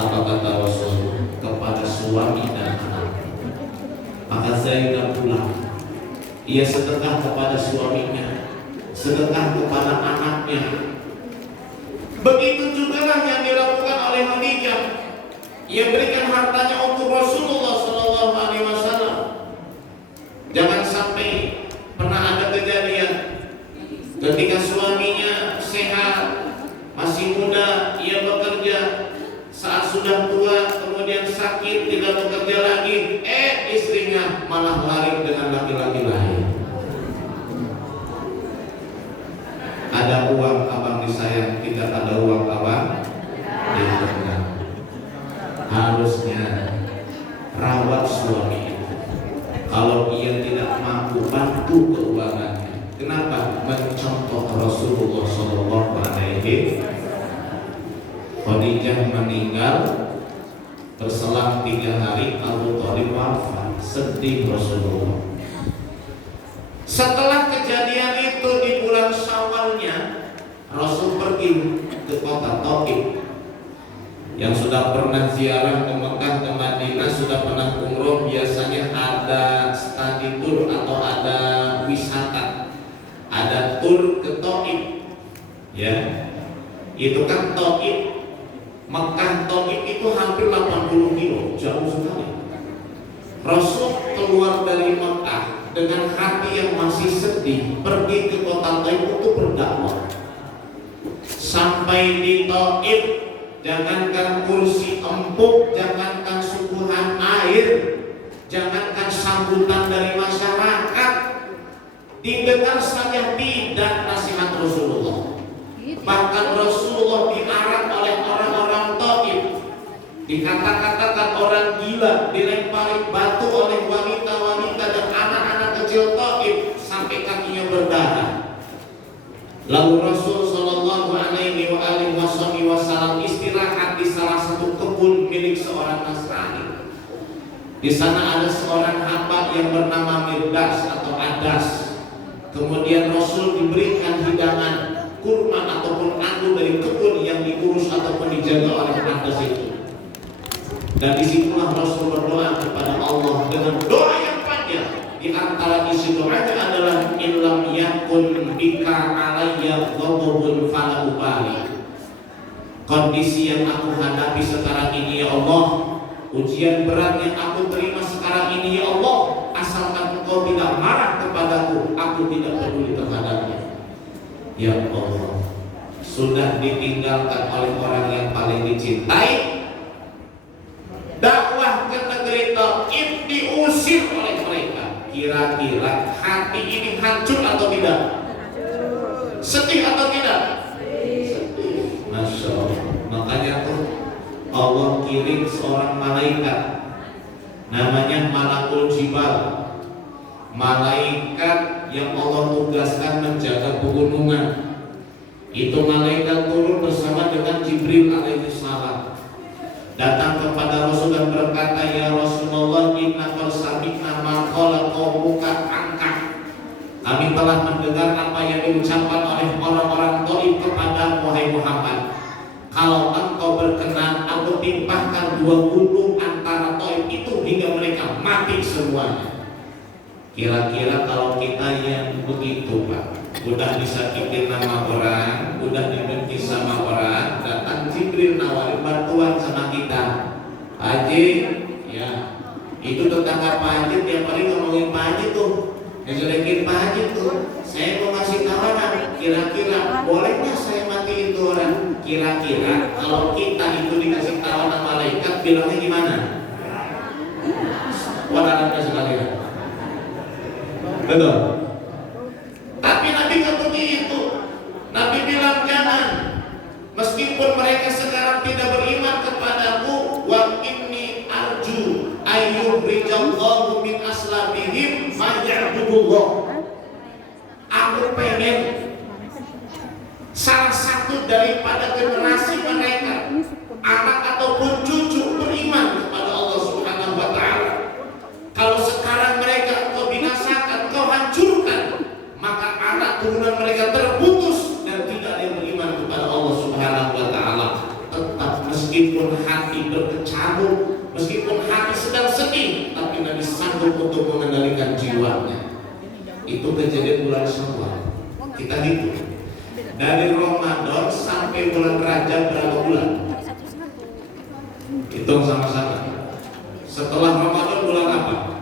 Apa kata Rasul? Kepada suami dan anak. Maka Zainab pulang. Ia sedekah kepada suaminya, sedekah kepada anaknya. Begitu juga lah yang dilakukan oleh Khadijah. Ia berikan hartanya untuk Rasulullah Sallallahu Alaihi Wasallam. Jangan sampai pernah ada kejadian ketika suaminya sehat, masih muda, ia bekerja. Saat sudah tua, kemudian sakit, tidak bekerja lagi, istrinya malah lari dengan laki-laki lain. Ada uang abang disayang, tidak ada uang abang dipegang. Harusnya rawat suami itu. Kalau ia tidak mampu, bantu keuangannya. Kenapa? Mencontoh Rasulullah Sallallahu Alaihi Wasallam. Khadijah meninggal, berselang 3 hari Abu Thalib wafat. Sedih Rasulullah. Setelah kejadian itu di bulan Syawalnya, Rasul pergi ke kota Taif. Yang sudah pernah ziarah ke Mekah, ke Madinah, sudah pernah umroh, biasanya ada study tour atau ada wisata, ada tur ke Taif. Ya, itu kan Taif, Mekah Taif itu hampir 80 kilo, jauh sekali. Rasul keluar dari Mekah dengan hati yang masih sedih, pergi ke kota Taif untuk berdakwah. Sampai di Taif, jangankan kursi empuk, jangankan suguhan air, jangankan sambutan dari masyarakat, didengar saja tidak nasihat Rasulullah. Bahkan Rasulullah diarak oleh orang-orang Taif, dikata-katakan orang gila, dilempari batu oleh wanita-wanita dan anak-anak kecil Taif sampai kakinya berdarah. Lalu Rasul Shallallahu Alaihi Wasallam istirahat di salah satu kebun milik seorang Nasrani. Di sana ada seorang hamba yang bernama Mirdas atau Adas. Kemudian Rasul diberikan hidangan kurma ataupun anggur dari kebun yang diurus ataupun dijaga oleh Adas itu. Dan disitulah Rasul berdoa kepada Allah dengan doa yang panjang. Di antara isi doanya adalah illam yakun bika alayya ghadabun fala ubali. Kondisi yang aku hadapi sekarang ini ya Allah, ujian berat yang aku terima sekarang ini ya Allah, asalkan Engkau tidak marah kepadaku, aku tidak peduli terhadapnya. Ya Allah, sudah ditinggalkan oleh orang yang paling dicintai, dakwah ke negeri Taif diusir oleh mereka. Kira-kira hati ini hancur atau tidak? Sedih atau tidak? Sedih. Masya Allah. Makanya tuh Allah kirim seorang malaikat, namanya Malakul Jibal, malaikat yang Allah tugaskan menjaga pegunungan. Itu malaikat turun bersama dengan Jibril alaihissalam, datang kepada Rasul dan berkata, ya Rasulullah, inna qasabina ma qala qaumuka angka. Kami telah mendengar apa yang diucapkan oleh orang-orang Taif kepada wahai Muhammad. Kalau engkau berkenan, aku timpahkan 2 gunung antara Taif itu hingga mereka mati semuanya. Kira-kira kalau kita yang begitu Pak, udah disakitin nama orang, udah dibenci sama orang, datang Jibril nawarin bantuan sama kita. Pak Haji, ya itu tetangga Pak Haji tiap hari ngomongin Pak Haji tuh, ngejelekin Pak Haji tuh. Saya mau ngasih tawaran, kira-kira bolehnya saya mati itu orang? Kira-kira kalau kita itu dikasih tawaran malaikat, bilangnya gimana? Wadah sekali. Betul. Tapi Nabi nggak begitu. Nabi bilang jangan. Meskipun mereka sekarang tidak beriman kepadaku, wa inni arju ayyuhrijallahu min aslabihim ma ya'budullah. Aku pengen salah satu daripada generasi mereka, anak ataupun cucu, beriman kepada Allah Subhanahu wa Ta'ala. Kalau sekarang mereka engkau binasakan, engkau hancurkan, maka anak turunan mereka terputus dan tidak ada yang beriman kepada Allah Subhanahu wa Ta'ala. Tetap meskipun hati sanggup untuk mengendalikan jiwanya. Itu kejadian bulan Syawal. Kita hitung dari Ramadan sampai bulan Rajab berapa bulan? Hitung sama-sama. Setelah Ramadan bulan apa?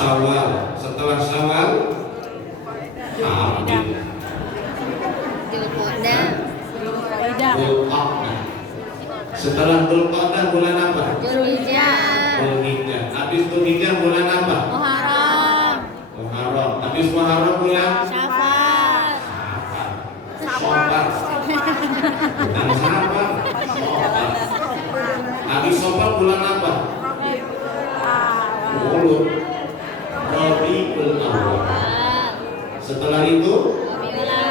Syawal. Setelah Syawal Dzulqa'dah. Setelah Dzulqa'dah bulan apa? Dzulhijjah. Habis Dzulhijjah bulan apa? Muharram. Habis Muharram bulan Safar. Dan Safar. Habis Safar bulan apa? Mulut. Rabiul Awwal. Setelah itu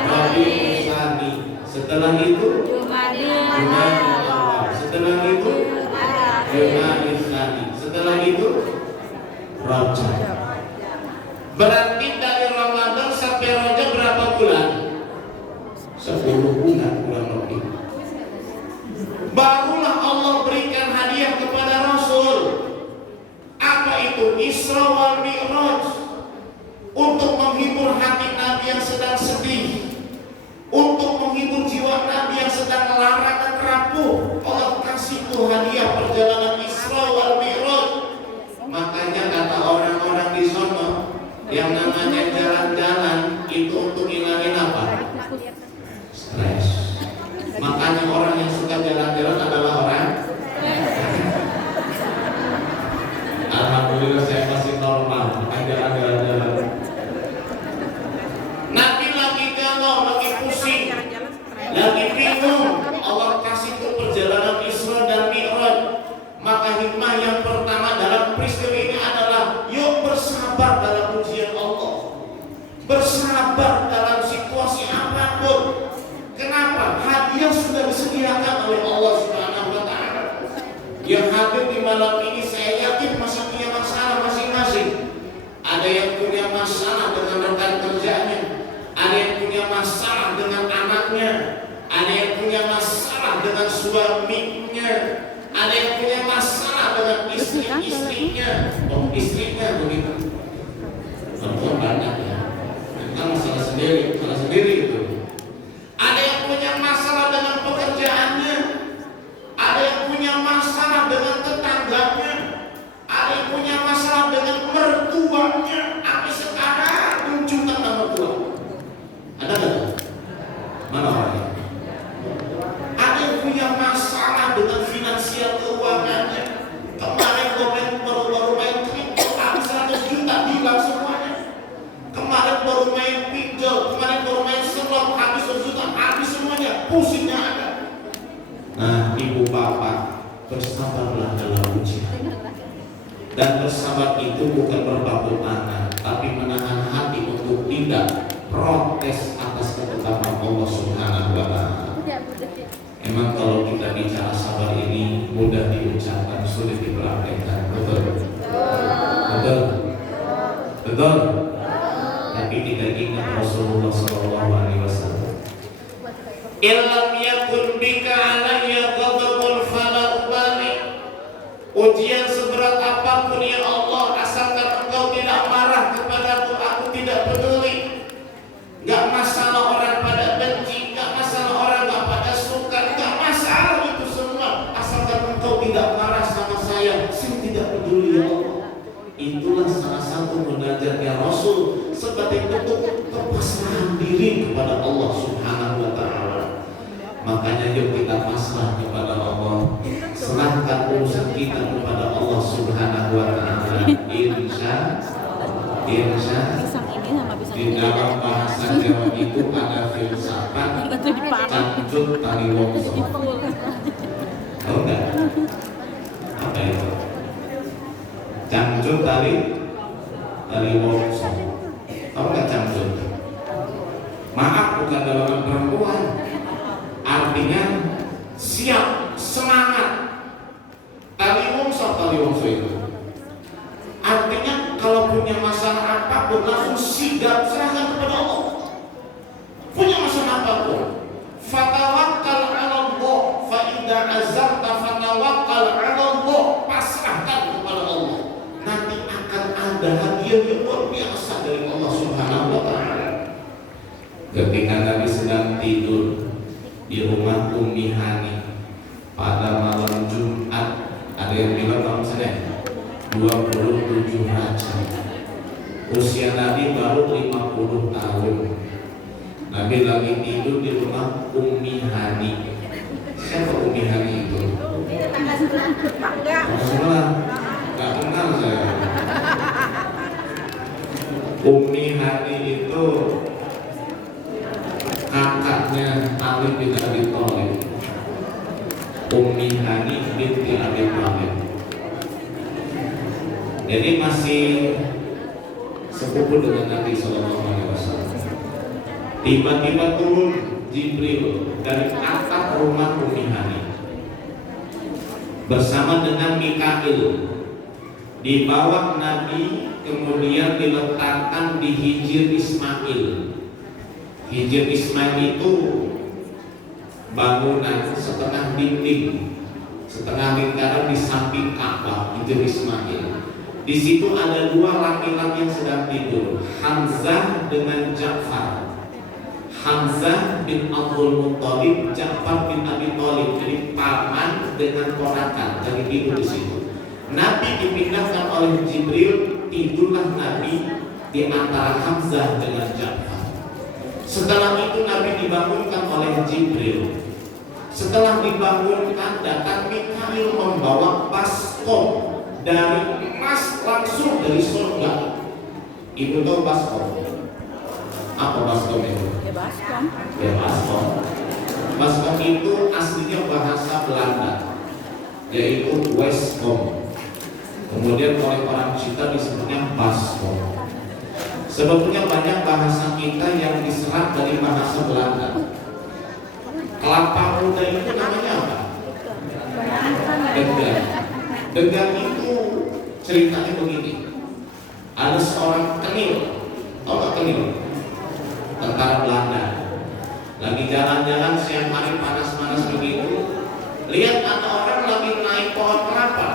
Rabiul Tsani. Setelah itu Jumadil Awwal. Setelah itu Jumadil Tsani. Setelah itu Rajab. Berarti dari Ramadan sampai Rajab berapa bulan? 10 bulan kurang lebih. Barulah Allah berikan hadiah kepada Rasul. Apa itu? Isra wal Mi'raj. Untuk menghibur hati Nabi yang sedang sedih, untuk menghibur jiwa Nabi yang sedang lara dan rapuh, Allah kasih tuh hadiah perjalanan Isra wal Mi'raj. Makanya kata orang-orang di sono, yang namanya jalan-jalan itu untuk ngilangin apa? Stres. Makanya orang yang suka jalan-jalan adalah orang. Alhamdulillah saya masih normal, makanya jalan-jalan. Nabi lagi galau, lagi pusing, lagi bingung. Allah kasih tuh perjalanan Isra dan Mi'raj. Maka hikmah yang pertama dalam peristiwa ini adalah yuk bersabar dalam ujian Allah, bersabar dalam situasi apapun. Kenapa? Hadiah sudah disediakan oleh Allah Subhanahu wa Ta'ala. Yang hadir di malam ini saya yakin masih punya masalah masing-masing. Ada yang punya masalah dengan rekan kerjanya, ada yang punya masalah dengan anaknya, ada yang punya masalah dengan suaminya, ada yang punya masalah dengan istrinya. Oh, istrinya begitu. Perempuan banyak ya. Kita masalah sendiri itu. Ada yang punya masalah dengan pekerjaannya, ada yang punya masalah dengan tetangganya, ada yang punya masalah dengan mertuanya. Tapi sekarang munculkan nama mertua. Ada nggak? Mana orangnya? Ada yang punya masalah dengan finansial keuangannya. Kemarin baru main kripto habis 100 juta hilang semuanya. Kemarin baru main pinjol, kemarin baru main slot habis 100 juta habis semuanya. Pusingnya ada. Nah, ibu bapak, bersabarlah dalam ujian. Dan bersabar itu bukan berbatu tangan, tapi menahan hati untuk tidak protes atas ketetapan Allah Subhanahu wa Ta'ala. Emang kalau kita bicara sabar ini mudah diucapkan, sulit dipraktekkan, betul? Betul? Betul? Tapi tidak ingat Rasulullah SAW. Illam yakun bika alayya ghadabun fala ubali. Ujian seberat apapun ya Allah, asalkan engkau tidak marah kepadaku, aku tidak peduli. Gak masalah orang pada benci, gak masalah orang gak pada suka, gak masalah itu semua, asalkan engkau tidak marah sama saya tidak peduli ya Allah. Itulah salah satu munajatnya Rasul sebagai bentuk kepasrahan diri kepada Allah Subhanahu wa Ta'ala. Makanya yuk kita pasrah kepada Allah, serahkan urusan kita kepada Allah Subhanahu wa Ta'ala. Insya di dalam bahasa Jawa itu ada filsafat cancut tali wongso. Tahu nggak? Apa itu? Cancut tali wongso. Tahu nggak cancut? Maaf, bukan dalam perempuan. Artinya siap, semangat. Tali wongso itu artinya kalau punya masalah apapun langsung sigap serahkan kepada Allah. Punya masalah apapun, fatawakkal 'ala Allah, fa idza azamta fatawakkal 'ala Allah. Pasrahkan kepada Allah, nanti akan bahagia yang luar biasa dari Allah Subhanahu wa Ta'ala. Ketika Nabi sedang tidur di rumah Ummi Hani pada malam Jumat, ada yang bilang malam Senin 27 Rajab. Usia Nabi baru 50 tahun. Nabi lagi tidur di rumah Ummi Hani. Siapa Ummi Hani itu? Sebelah. Gak kenal saya. Ummi Hani itu kakaknya Ali bin Abi Thalib. Ummi Hani binti Abi Thalib. Jadi masih sepupu dengan Nabi SAW. Tiba-tiba turun Jibril dari atap rumah Ummi Hani bersama dengan Mikail, dibawa Nabi, kemudian diletakkan di Hijr Ismail. Hijr Ismail itu bangunan setengah dinding, setengah lingkaran di samping Ka'bah. Hijr Ismail. Di situ ada dua laki-laki yang sedang tidur, Hamzah dengan Ja'far. Hamzah bin Abdul Muttalib, Ja'far bin Abi Thalib. Jadi paman dengan ponakan lagi tidur di situ. Nabi dipindahkan oleh Jibril, tidurlah Nabi di antara Hamzah dengan Ja'far. Setelah itu Nabi dibangunkan oleh Jibril. Setelah dibangunkan, datang Mikail membawa baskom dari emas langsung dari surga. Ibu tahu baskom? Apa baskom itu? Baskom. Ya, baskom. Baskom itu aslinya bahasa Belanda, yaitu Westcom. Kemudian oleh orang Cina disebutnya baskom. Sebetulnya banyak bahasa kita yang diserap dari bahasa Belanda. Kelapa muda itu namanya apa? Degan. Degan itu ceritanya begini. Ada seorang kenil, tahu nggak kenil? Tentara Belanda. Lagi jalan-jalan siang hari panas-panas begitu, lihat ada orang lagi naik pohon kelapa.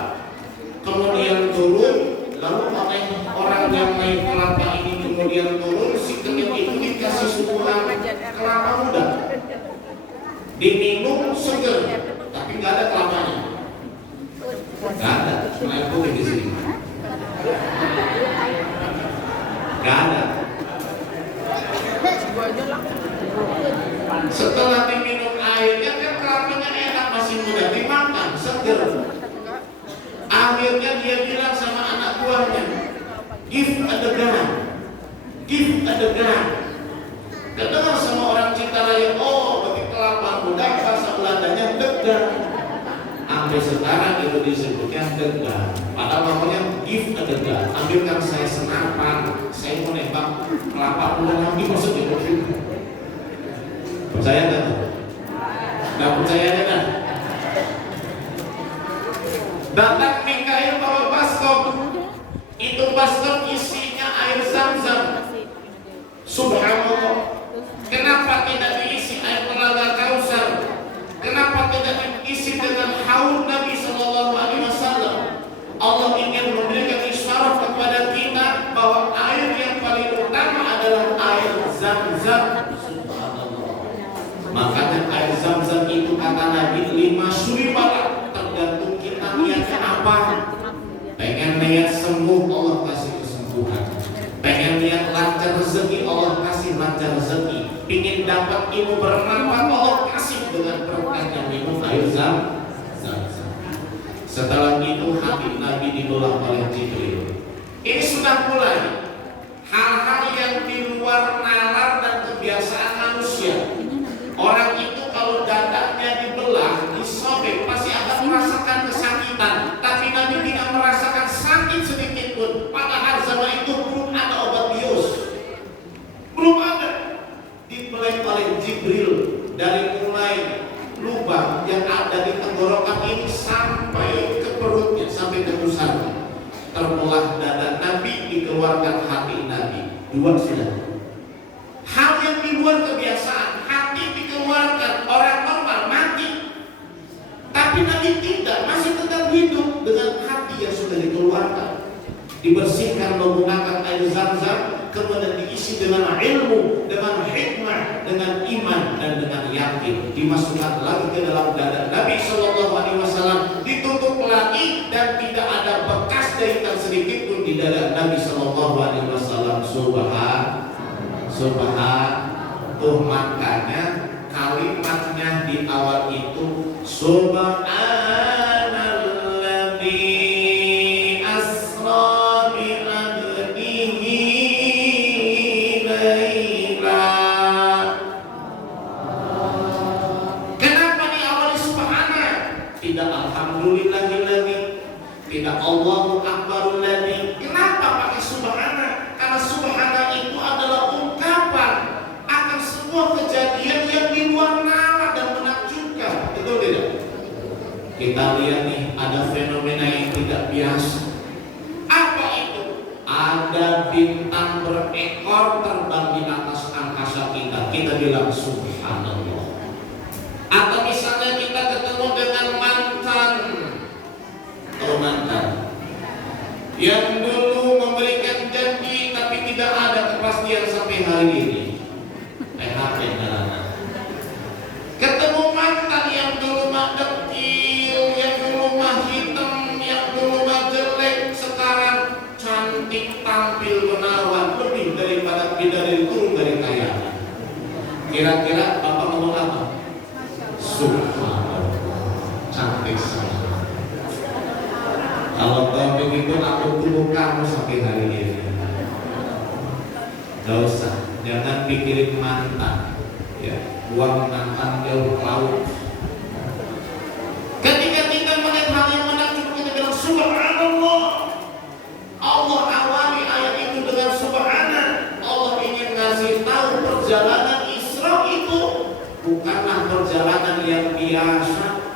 Kemudian turun, lalu oleh orang yang naik kelapa ini kemudian turun, si kenil itu dikasih suguhan kelapa muda. Diminum seger, tapi nggak ada kelapanya. Nggak ada, air putih di sini. Nggak ada. Setelah diminum airnya kan kelapanya enak, masih muda, dimakan seger. Akhirnya dia bilang sama anak buahnya, give adegan, give adegan. Kedengar sama orang Citaraya, oh bagi kelapa muda bahasa Belandanya degan. Sampai sekarang itu disebutnya degan. Padahal namanya give adegan. Ambilkan saya senapan, saya mau nembak kelapa muda lagi, maksudnya begitu. Percaya kan? Nggak percaya kan? Datang Mikail bawa baskom. Itu baskom isinya air Zam-Zam. Subhanallah. Kenapa tidak diisi air telaga Kausar? Kenapa tidak diisi dengan haud Nabi Sallallahu Alaihi Wasallam? Allah ingin memberikan isyarat kepada kita bahwa air yang paling utama adalah air Zam-Zam. Makanya air Zam-Zam itu kata Nabi 5 suri barat, tergantung kita niatnya apa. Pengen niat sembuh, Allah kasih kesembuhan. Pengen niat lancar rezeki, Allah kasih lancar rezeki. Pingin dapat ilmu bermanfaat, Allah kasih dengan berkatnya minum air Zam-Zam. Setelah itu hati Nabi dibelah oleh Jibril. Ini sudah mulai hal-hal yang di luar nalar dan kebiasaan manusia. Orang itu kalau dadanya dibelah, disobek, pasti akan merasakan kesakitan. Tapi Nabi tidak merasakan sakit sedikit pun. Padahal zaman itu belum ada obat bius, belum ada. Dibelai oleh Jibril dari mulai lubang yang ada di tenggorokan ini sampai ke perutnya, sampai ke pusatnya. Terbelah dada Nabi, dikeluarkan hati Nabi. Dua sudah. Hal yang di luar kebiasaan, hati dikeluarkan, orang normal mati. Tapi Nabi tidak, masih tetap hidup dengan hati yang sudah dikeluarkan. dibersihkan menggunakan air Zam-Zam, kemudian diisi dengan ilmu, dengan hikmah, dengan iman dan dengan yakin, dimasukkan lagi ke dalam dada Nabi Shallallahu Alaihi Wasallam, ditutup lagi dan tidak ada bekas jahitan sedikit pun di dada Nabi Shallallahu Alaihi Wasallam. Tuh makanya kalimatnya di awal itu Subhanalladzi asra bi abdihi laila. Kenapa diawali subhana? Tidak alhamdulillahilladzi, tidak Allahu akbarulladzi. Kenapa pakai subhana? Karena subhana itu adalah ungkapan akan semua kejadian yang di luar nalar dan menakjubkan. Betul tidak? Kita lihat nih, ada fenomena yang tidak biasa. Apa itu? Ada bintang berekor terbang di atas angkasa kita. Kita bilang subhanallah. Atau misalnya kita ketemu dengan mantan, atau mantan yang dulu memberikan janji tapi tidak ada kepastian sampai hari ini. PHP jalanan. Ketemu mantan yang dulu mah dekil, yang dulu mah hitam, yang dulu mah jelek, sekarang cantik, tampil, menawan, lebih daripada bidadari turun dari kaya. Kira-kira Bapak ngomong apa? Subhanallah, cantik sekali. Kalau kau begitu aku tunggu kamu sampai hari ini. Gak usah, jangan pikirin mantan, ya, buang mantan jauh ke laut. Ketika kita melihat hal yang menakjubkan, kita bilang subhanallah. Allah awali ayat itu dengan subhana. Allah ingin ngasih tahu perjalanan Isra itu bukanlah perjalanan yang biasa,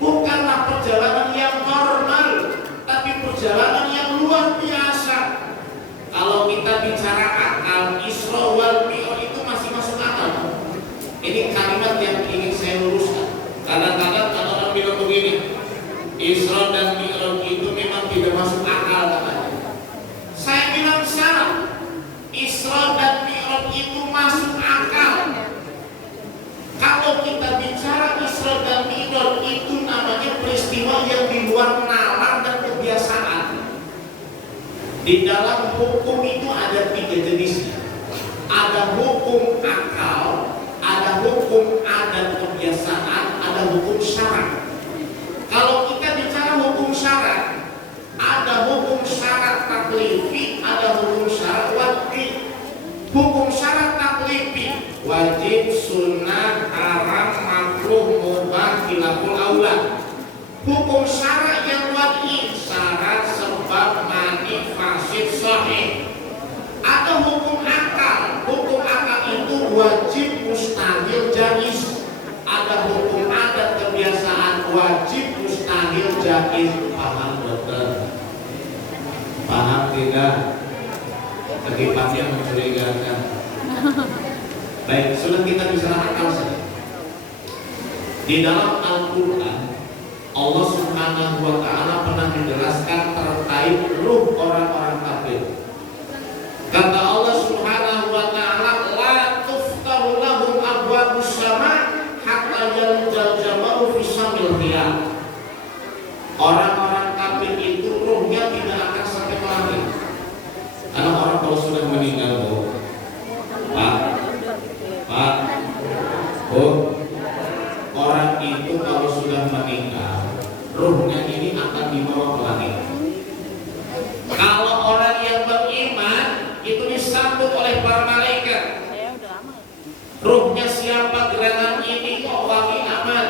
bukanlah perjalanan yang normal, tapi perjalanan yang luar biasa. Kalau kita bicara akal, Isra wal Mi'raj itu masih masuk akal. Ini kalimat yang ingin saya luruskan. Kadang-kadang kalau orang bilang begini, Isra dan Mi'raj itu memang tidak masuk akal katanya. Saya bilang salah. Isra dan Mi'raj itu masuk akal. Kalau kita bicara Isra dan Mi'raj itu namanya peristiwa yang di luar nalar dan kebiasaan. Di dalam hukum itu ada 3 jenisnya. Ada hukum akal, ada hukum adat kebiasaan, ada hukum syarat. Kalau kita bicara hukum syarat, ada hukum syarat taklifi, ada hukum syarat wad'i. Hukum syarat taklifi, wajib, sunnah, haram, makruh, mubah, khilaful aula. Hukum syarat yang wad'i, syarat, sebab, mani, fasid, sahih. Ada hukum akal. Hukum akal itu wajib, mustahil, jaiz. Ada hukum adat kebiasaan, wajib, mustahil, jaiz. Paham betul? Paham tidak? Bagi yang mencurigakan. Baik, sudah kita bicara akal saja. Di dalam Al-Quran, Allah Subhanahu wa Ta'ala pernah menjelaskan terkait ruh orang-orang kafir. Kata Allah Subhanahu wa Ta'ala, la tuftahu lahum abwabus sama hatta yaljal jamalu fi samil khiyam. Orang-orang kafir itu ruhnya tidak akan sampai ke langit. Karena orang kalau sudah meninggal, Pak, orang itu kalau sudah meninggal, ruhnya ini akan dibawa ke langit. Kalau orang yang beriman itu disambut oleh para malaikat. Ruhnya siapa gerangan ini kok wangi amat,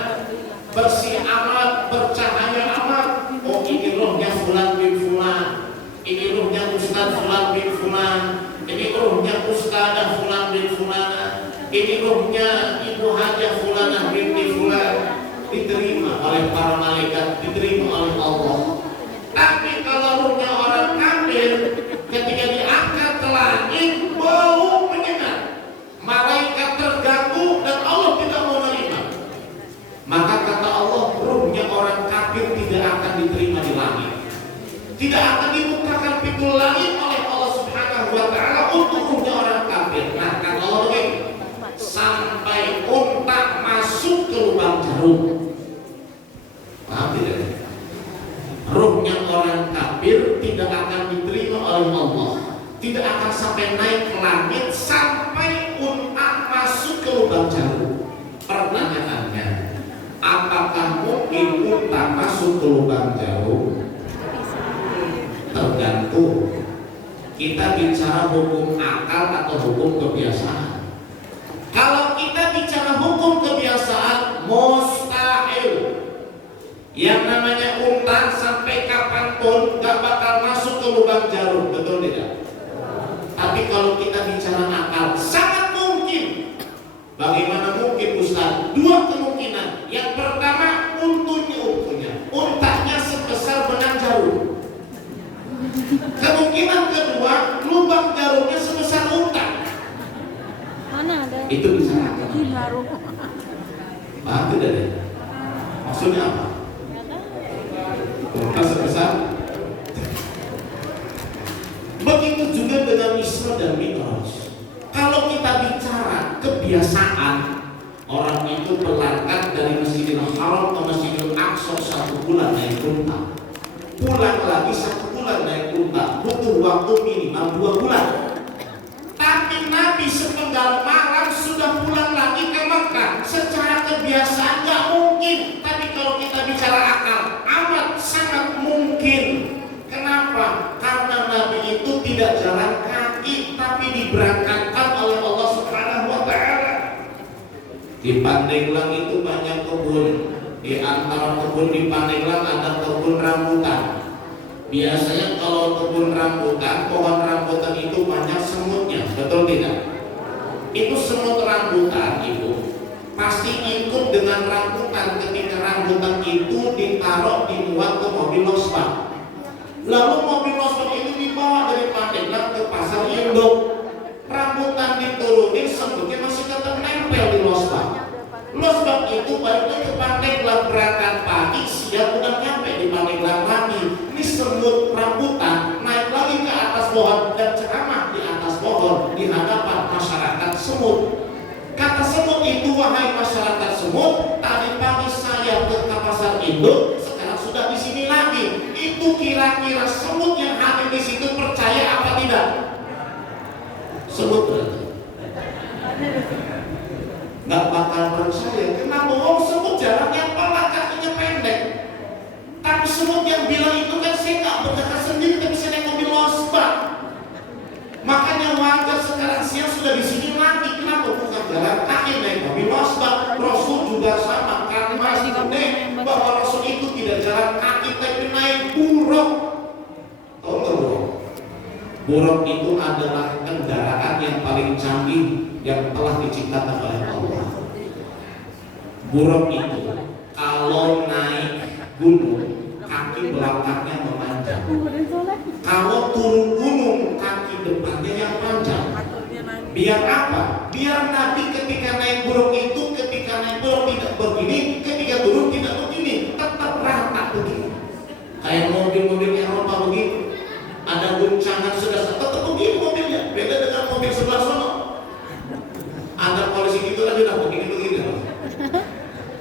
bersih amat, bercahaya amat. Oh, ini ruhnya Fulan bin Fulan, ini ruhnya Ustaz Fulan bin Fulan, ini ruhnya Ustazah Fulan bin Fulan, ini ruhnya Ibu Hajah Fulanah binti Fulan. Diterima oleh para malaikat, diterima oleh Allah. Tapi kalau ruhnya orang kafir, ketika diangkat ke langit, bau menyengat, malaikat terganggu dan Allah tidak mau menerima. Maka kata Allah, ruhnya orang kafir tidak akan diterima di langit, tidak akan dibukakan pintu sampai naik ke langit, sampai unta masuk ke lubang jarum. Pertanyaannya, apakah mungkin unta masuk ke lubang jarum? Tergantung. Kita bicara hukum akal atau hukum kebiasaan. Kalau kita bicara hukum kebiasaan, mustahil. Yang namanya unta sampai kapanpun gak bakal masuk ke lubang jarum, betul tidak? Tapi kalau kita bicara akal, sangat mungkin. Bagaimana mungkin Ustaz? Dua kemungkinan. Yang pertama, untanya sebesar benang jarum. Kemungkinan kedua, lubang jarumnya sebesar unta. Mana ada? Itu bisa. Baru. Paham tidak ya? Maksudnya apa? Unta sebesar. Begitu juga dengan Isra dan Mi'raj. Kalau kita bicara kebiasaan, orang itu berangkat dari Masjidil Haram ke Masjidil Aqsa 1 bulan naik unta, pulang lagi 1 bulan naik unta, butuh waktu minimal 2 bulan. Tapi Nabi sepenggal malam sudah pulang lagi ke Mekah. Secara kebiasaan nggak mungkin. Tapi kalau kita bicara akal, amat sangat mungkin. Kenapa? Karena Nabi itu tidak jalan kaki, tapi diberangkatkan oleh Allah Subhanahu wa Ta'ala. Di Pandeglang itu banyak kebun. Di antara kebun di Pandeglang ada kebun rambutan. Biasanya kalau kebun rambutan, pohon rambutan itu banyak semutnya, betul tidak? Itu semut rambutan itu pasti ikut dengan rambutan ketika rambutan itu ditaruh dimuat ke mobil losbak. Lalu mobil losbak itu dibawa dari Pandeglang ke pasar induk. Rambutan diturunin, semutnya masih tetap nempel di losbak. Losbak itu balik ke Pandeglang, berangkat pagi, siang udah nyampe di Pandeglang lagi. Ini semut rambutan naik lagi ke atas pohon dan ceramah di atas pohon di hadapan masyarakat semut. Kata semut itu, wahai masyarakat semut, tadi pagi saya ke pasar induk, sekarang sudah di sini lagi. Itu kira-kira semut yang hadir di situ percaya apa tidak? Semut berarti nggak bakal percaya. Kenapa? Semut jalannya pelan, kakinya pendek. Tapi semut yang bilang itu kan, saya nggak bergerak sendiri, tapi saya naik mobil losbak. Makanya wajar sekarang siang sudah di sini lagi. Kenapa? Bukan jalan kaki, naik mobil losbak. Rasul juga sama, karena masih bahwa Rasul itu tidak jalan kaki, tapi naik buruk. Tahu nggak buruk? Buruk itu adalah kendaraan yang paling canggih yang telah diciptakan oleh Allah. Buruk itu kalau naik gunung, kaki belakangnya memanjang. Kalau turun gunung, kaki depannya yang panjang. Biar apa? Biar Nabi ketika naik buruk itu, ketika naik buruk tidak begini, ketika turun tidak begini, tetap rata begini. Kayak mobil-mobil Eropa begitu. Ada guncangan sudah tetap begini mobilnya. Beda dengan mobil sebelah sana. Ada polisi itu lagi udah begini-begini.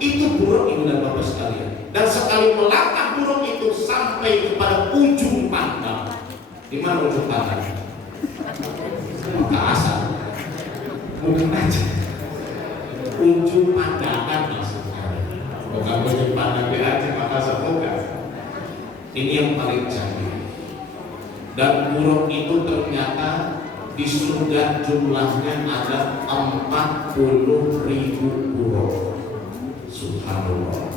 Itu buruk, ibu dan bapak sekalian. Dan sekali melangkah buruk itu sampai kepada ujung pandang. Di mana ujung pandang? Makassar. Bukan aja. Ujung pandangan maksudnya. Bukan ujung pandang di Aceh, Makassar, bukan. Ini yang paling canggih. Dan buruk itu ternyata di surga jumlahnya ada 40.000 buruk. Subhanallah.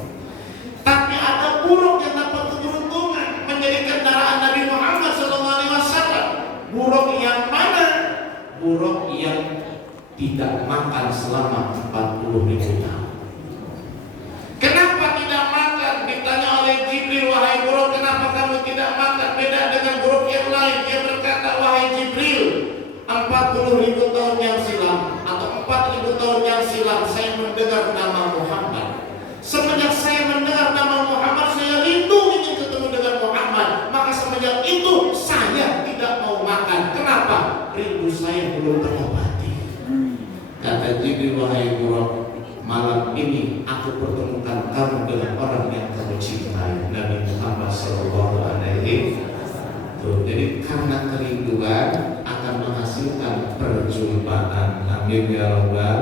Tapi ada buruk yang dapat keberuntungan menjadi kendaraan Nabi Muhammad SAW. Buruk yang mana? Buruk yang tidak makan selama 40.000 tahun. Kenapa tidak makan? Ditanya oleh Jibril, wahai buruk, kenapa kamu tidak makan? Beda dengan buruk yang lain. Dia berkata, wahai Jibril, 40.000 tahun yang silam atau 4.000 tahun yang silam saya mendengar nama Muhammad. Semenjak saya mendengar nama Muhammad, saya rindu ingin ketemu dengan Muhammad. Maka semenjak itu saya tidak mau makan. Kenapa? Rindu saya belum terobati. Kata Jibril, wahai buruk, malam ini aku pertemukan kamu dengan orang yang kamu cintai, Nabi Muhammad SAW. Jadi karena kerinduan akan menghasilkan Amin ya rabbal.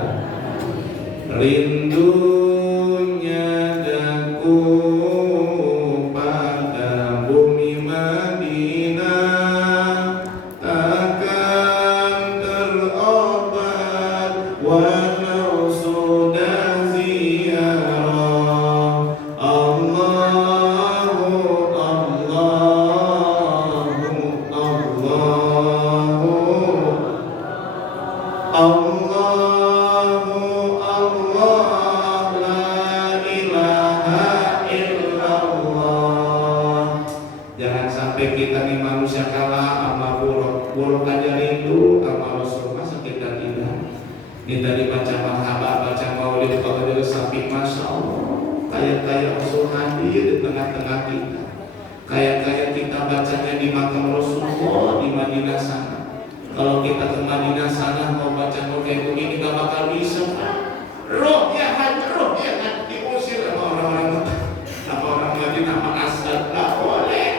Rindunya daku pada bumi Madinah takkan terobat walau sudah ziarah. Allahu Allah, la ilaha illallah. Jangan sampai kita nih manusia kalah sama buruk aja rindu sama Rasul. Masa kita tidak? Kita dibaca marhaba, baca maulid, kalau sapi, masya Allah. Kayak Rasul hadir di tengah-tengah kita. Kayak kita bacanya di makam Rasulullah di Madinah sana. Kalau kita ke Madinah sana mau baca kayak begini gak bakal bisa. Roh ya diusir sama orang-orang Madinah asal gak boleh.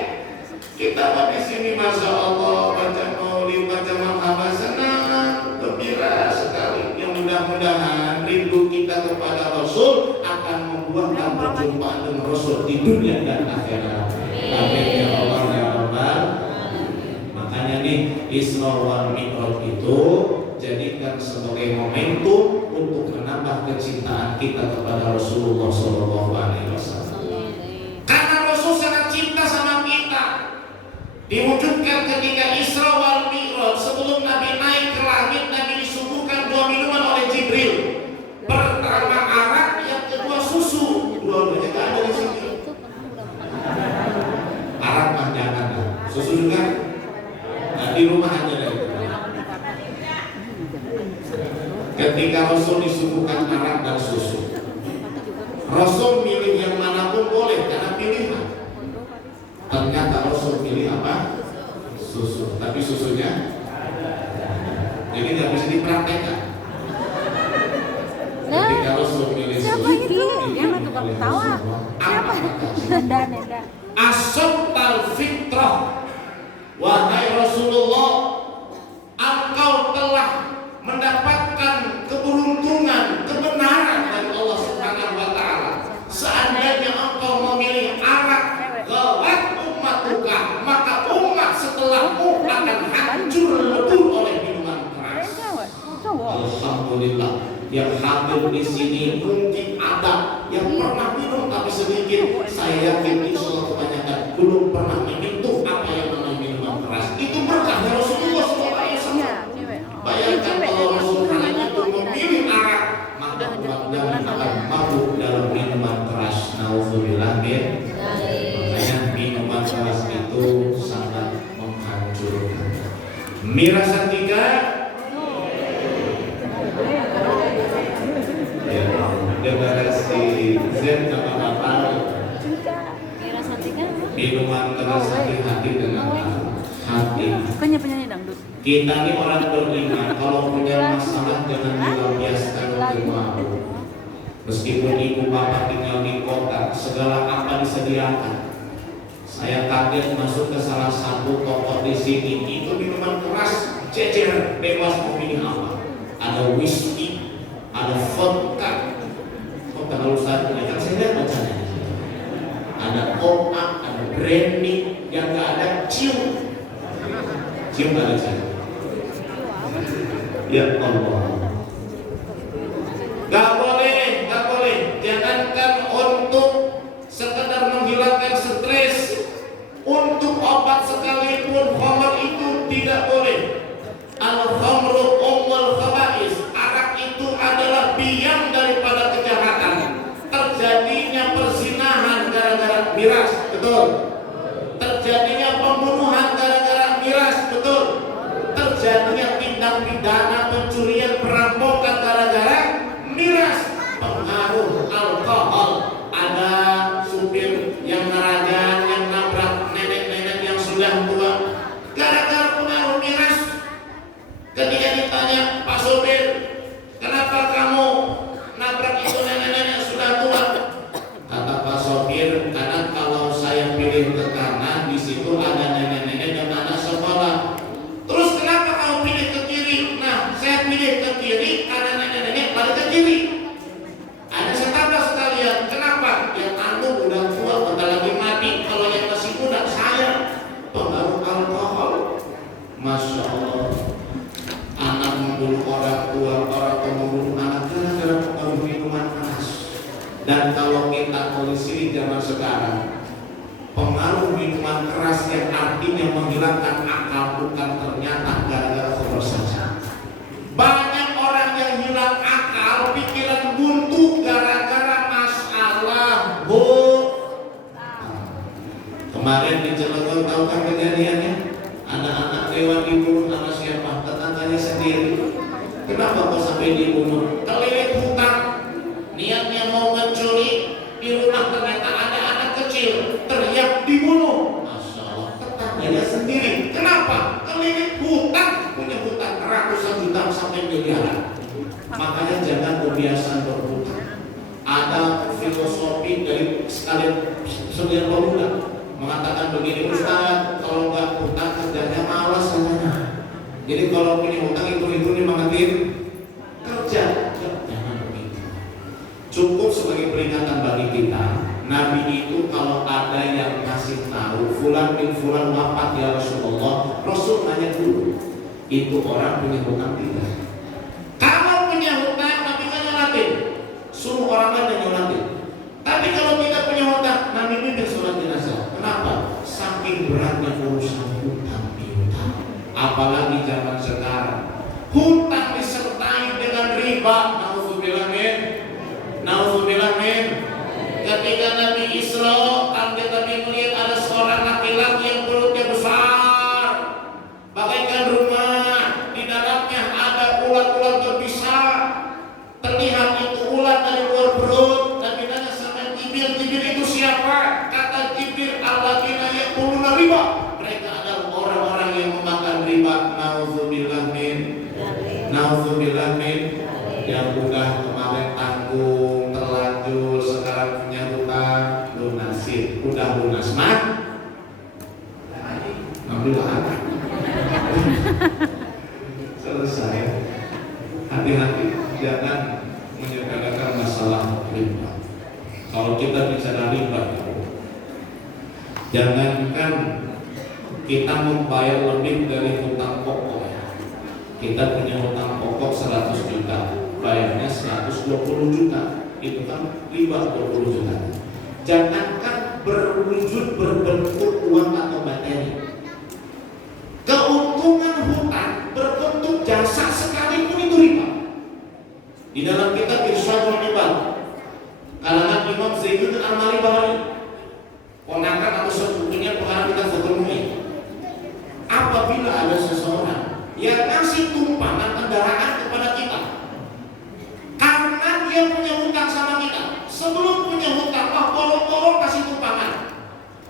Kita di sini masya Allah baca maulid, baca marhaba, senang, gembira sekali. Yang mudah-mudahan rindu kita kepada Rasul akan membuahkan perjumpaan dengan Rasul di dunia dan akhirat. Amin ya Allah ya Rabbal. Makanya nih Isra wal Mi'raj itu jadikan sebagai momentum untuk menambah kecintaan kita kepada Rasulullah SAW. Karena Rasul sangat cinta sama kita. Diwujudkan ketika Isra wal Mi'raj. Sebelum Nabi naik ke langit, Nabi disuguhkan 2 minuman oleh Jibril. Pertama arak, yang kedua susu. Dua-duanya gak ada di sini. Arak mah jangan, susu juga. Nah, di rumah aja deh. Ketika Rasul disuguhkan arak dan susu, Rasul milih yang manapun boleh karena pilihan. Ternyata Rasul pilih apa? Susu. Tapi susunya jadi nggak bisa dipraktekkan. Ketika Rasul milih siapa susu, itu? Dia mah tukang ketawa. Siapa? Nenda. Asabtal fitrah. Wahai Rasulullah, engkau telah mendapatkan keberuntungan, kebenaran dari Allah Subhanahu wa taala. Seandainya engkau memilih arak, gawat ummatuka, maka umat setelahmu akan hancur lebur oleh minuman keras. Alhamdulillah, yang hadir di sini mungkin ada yang pernah minum tapi sedikit. Saya yakin insyaallah kebanyakan belum pernah menyentuh apa yang namanya minuman keras. Itu berkah dari Rasulullah SAW. Bayangkan kalau Rasulullah itu memilih arak, maka mudah-mudahan akan mabuk dalam minuman keras. Nauzubillah min. Makanya minuman keras itu sangat menghancurkan. Mirasan 3. Deklarasi Z nama apa? Minuman keras hati-hati dengan hati. Penyanyi dangdut. Kita ini orang beriman, kalau punya masalah jangan dilampiaskan ke malu. Meskipun ibu bapak tinggal di kota, segala apa disediakan. Saya kaget masuk ke salah satu toko di sini, itu minuman keras cecer, bebas mau pilih apa. Ada whisky, ada vodka. Kalau Ustaz kan saya lihat bacanya. Ada oak, ada brandy, yang nggak ada cium nggak ada saya. Ya Allah. Gak boleh. Jangankan untuk sekedar menghilangkan stres, untuk obat sekalipun khamr itu tidak boleh. Al-khamru ummul khaba'is. Arak itu adalah biang daripada kejahatan. Terjadinya perzinahan gara-gara miras, betul. Terjadinya pembunuhan gara-gara miras, betul. Terjadinya tindak pidana pencurian, perampokan gara-gara miras. Pengaruh alkohol. Ada supir yang ngerajan, yang nabrak nenek-nenek yang sudah tua gara-gara pengaruh miras. Ketika ditanya, Pak supir, kenapa kamu nabrak itu nenek-nenek sudah tua? Kata Pak sopir, karena kalau saya pilih ke kanan, di situ ada nenek-nenek dan anak sekolah. Terus kenapa kamu pilih ke kiri? Nah, sekarang pengaruh minuman keras yang artinya menghilangkan akal bukan ternyata gara-gara conversation. Banyak orang yang hilang akal, pikiran buntu gara-gara masalah kemarin di Cilegon, tahu kan kejadiannya? Anak-anak lewat dibunuh sama siapa? Tetangganya sendiri. Kenapa kok sampai dibunuh? Kelilit hutang, niatnya mau mencuri, di rumah ternyata ada anak kecil, teriak dibunuh. Masya Allah, tetangganya sendiri. Kenapa? Kelilit hutang, punya hutang ratusan juta sampai miliaran. Makanya jangan kebiasaan berhutang. Ada filosofi dari sebagian pemuda mengatakan begini, Ustaz, kalau nggak hutang kerjanya malas katanya. Jadi kalau punya hutang itu dimangatin kerja. Jangan begitu. Cukup sebagai peringatan bagi kita. Nabi itu kalau ada yang kasih tahu fulan bin fulan wafat ya Rasulullah, Rasul nanya dulu, itu orang punya hutang tidak? Kalau punya hutang, Nabi kan nyolatin, suruh orang lain yang nyolatin. Tapi kalau tidak punya hutang, Nabi bimbing sholat jenazah. Kenapa? Saking beratnya urusan hutang piutang. Apalagi zaman sekarang, hutang disertai dengan riba. Nauzubillah min. Nauzubillah min. Ketika Nabi Isra, Nabi melihat ada seorang laki-laki yang perutnya besar, bagaikan rumah, di dalamnya ada ulat-ulat berbisa. Terlihat itu ulat dari luar perut. Nabi tanya sama Jibril, Jibril itu siapa? Kata Jibril, alladzina ya'kuluna riba. Mereka adalah orang-orang yang memakan riba. Nauzubillah min. Nauzubillah min. Yang udah kemarin tanggung, terlanjur, sekarang punya hutang, lunasin. Udah lunas, mak? Alhamdulillah. Selesai. Hati-hati, jangan menyepelekan masalah riba. Kalau kita bicara riba, jangankan kita membayar lebih dari hutang pokok. Kita punya hutang pokok 100 juta, bayarnya 120 juta, itu kan riba 20 juta. Jangankan berwujud berbentuk uang atau materi, keuntungan hutang berbentuk jasa sekalipun itu riba. Di dalam kitab Irsyadul Ibad, kalangan Imam Zaidun Al-Malibari, ponakan atau sepupunya pengarang kitab Fathul Mu'in, apabila ada seseorang yang ngasih tumpangan kendaraan kepada kita karena dia punya hutang sama kita, sebelum punya hutang borong-borong kasih tumpangan,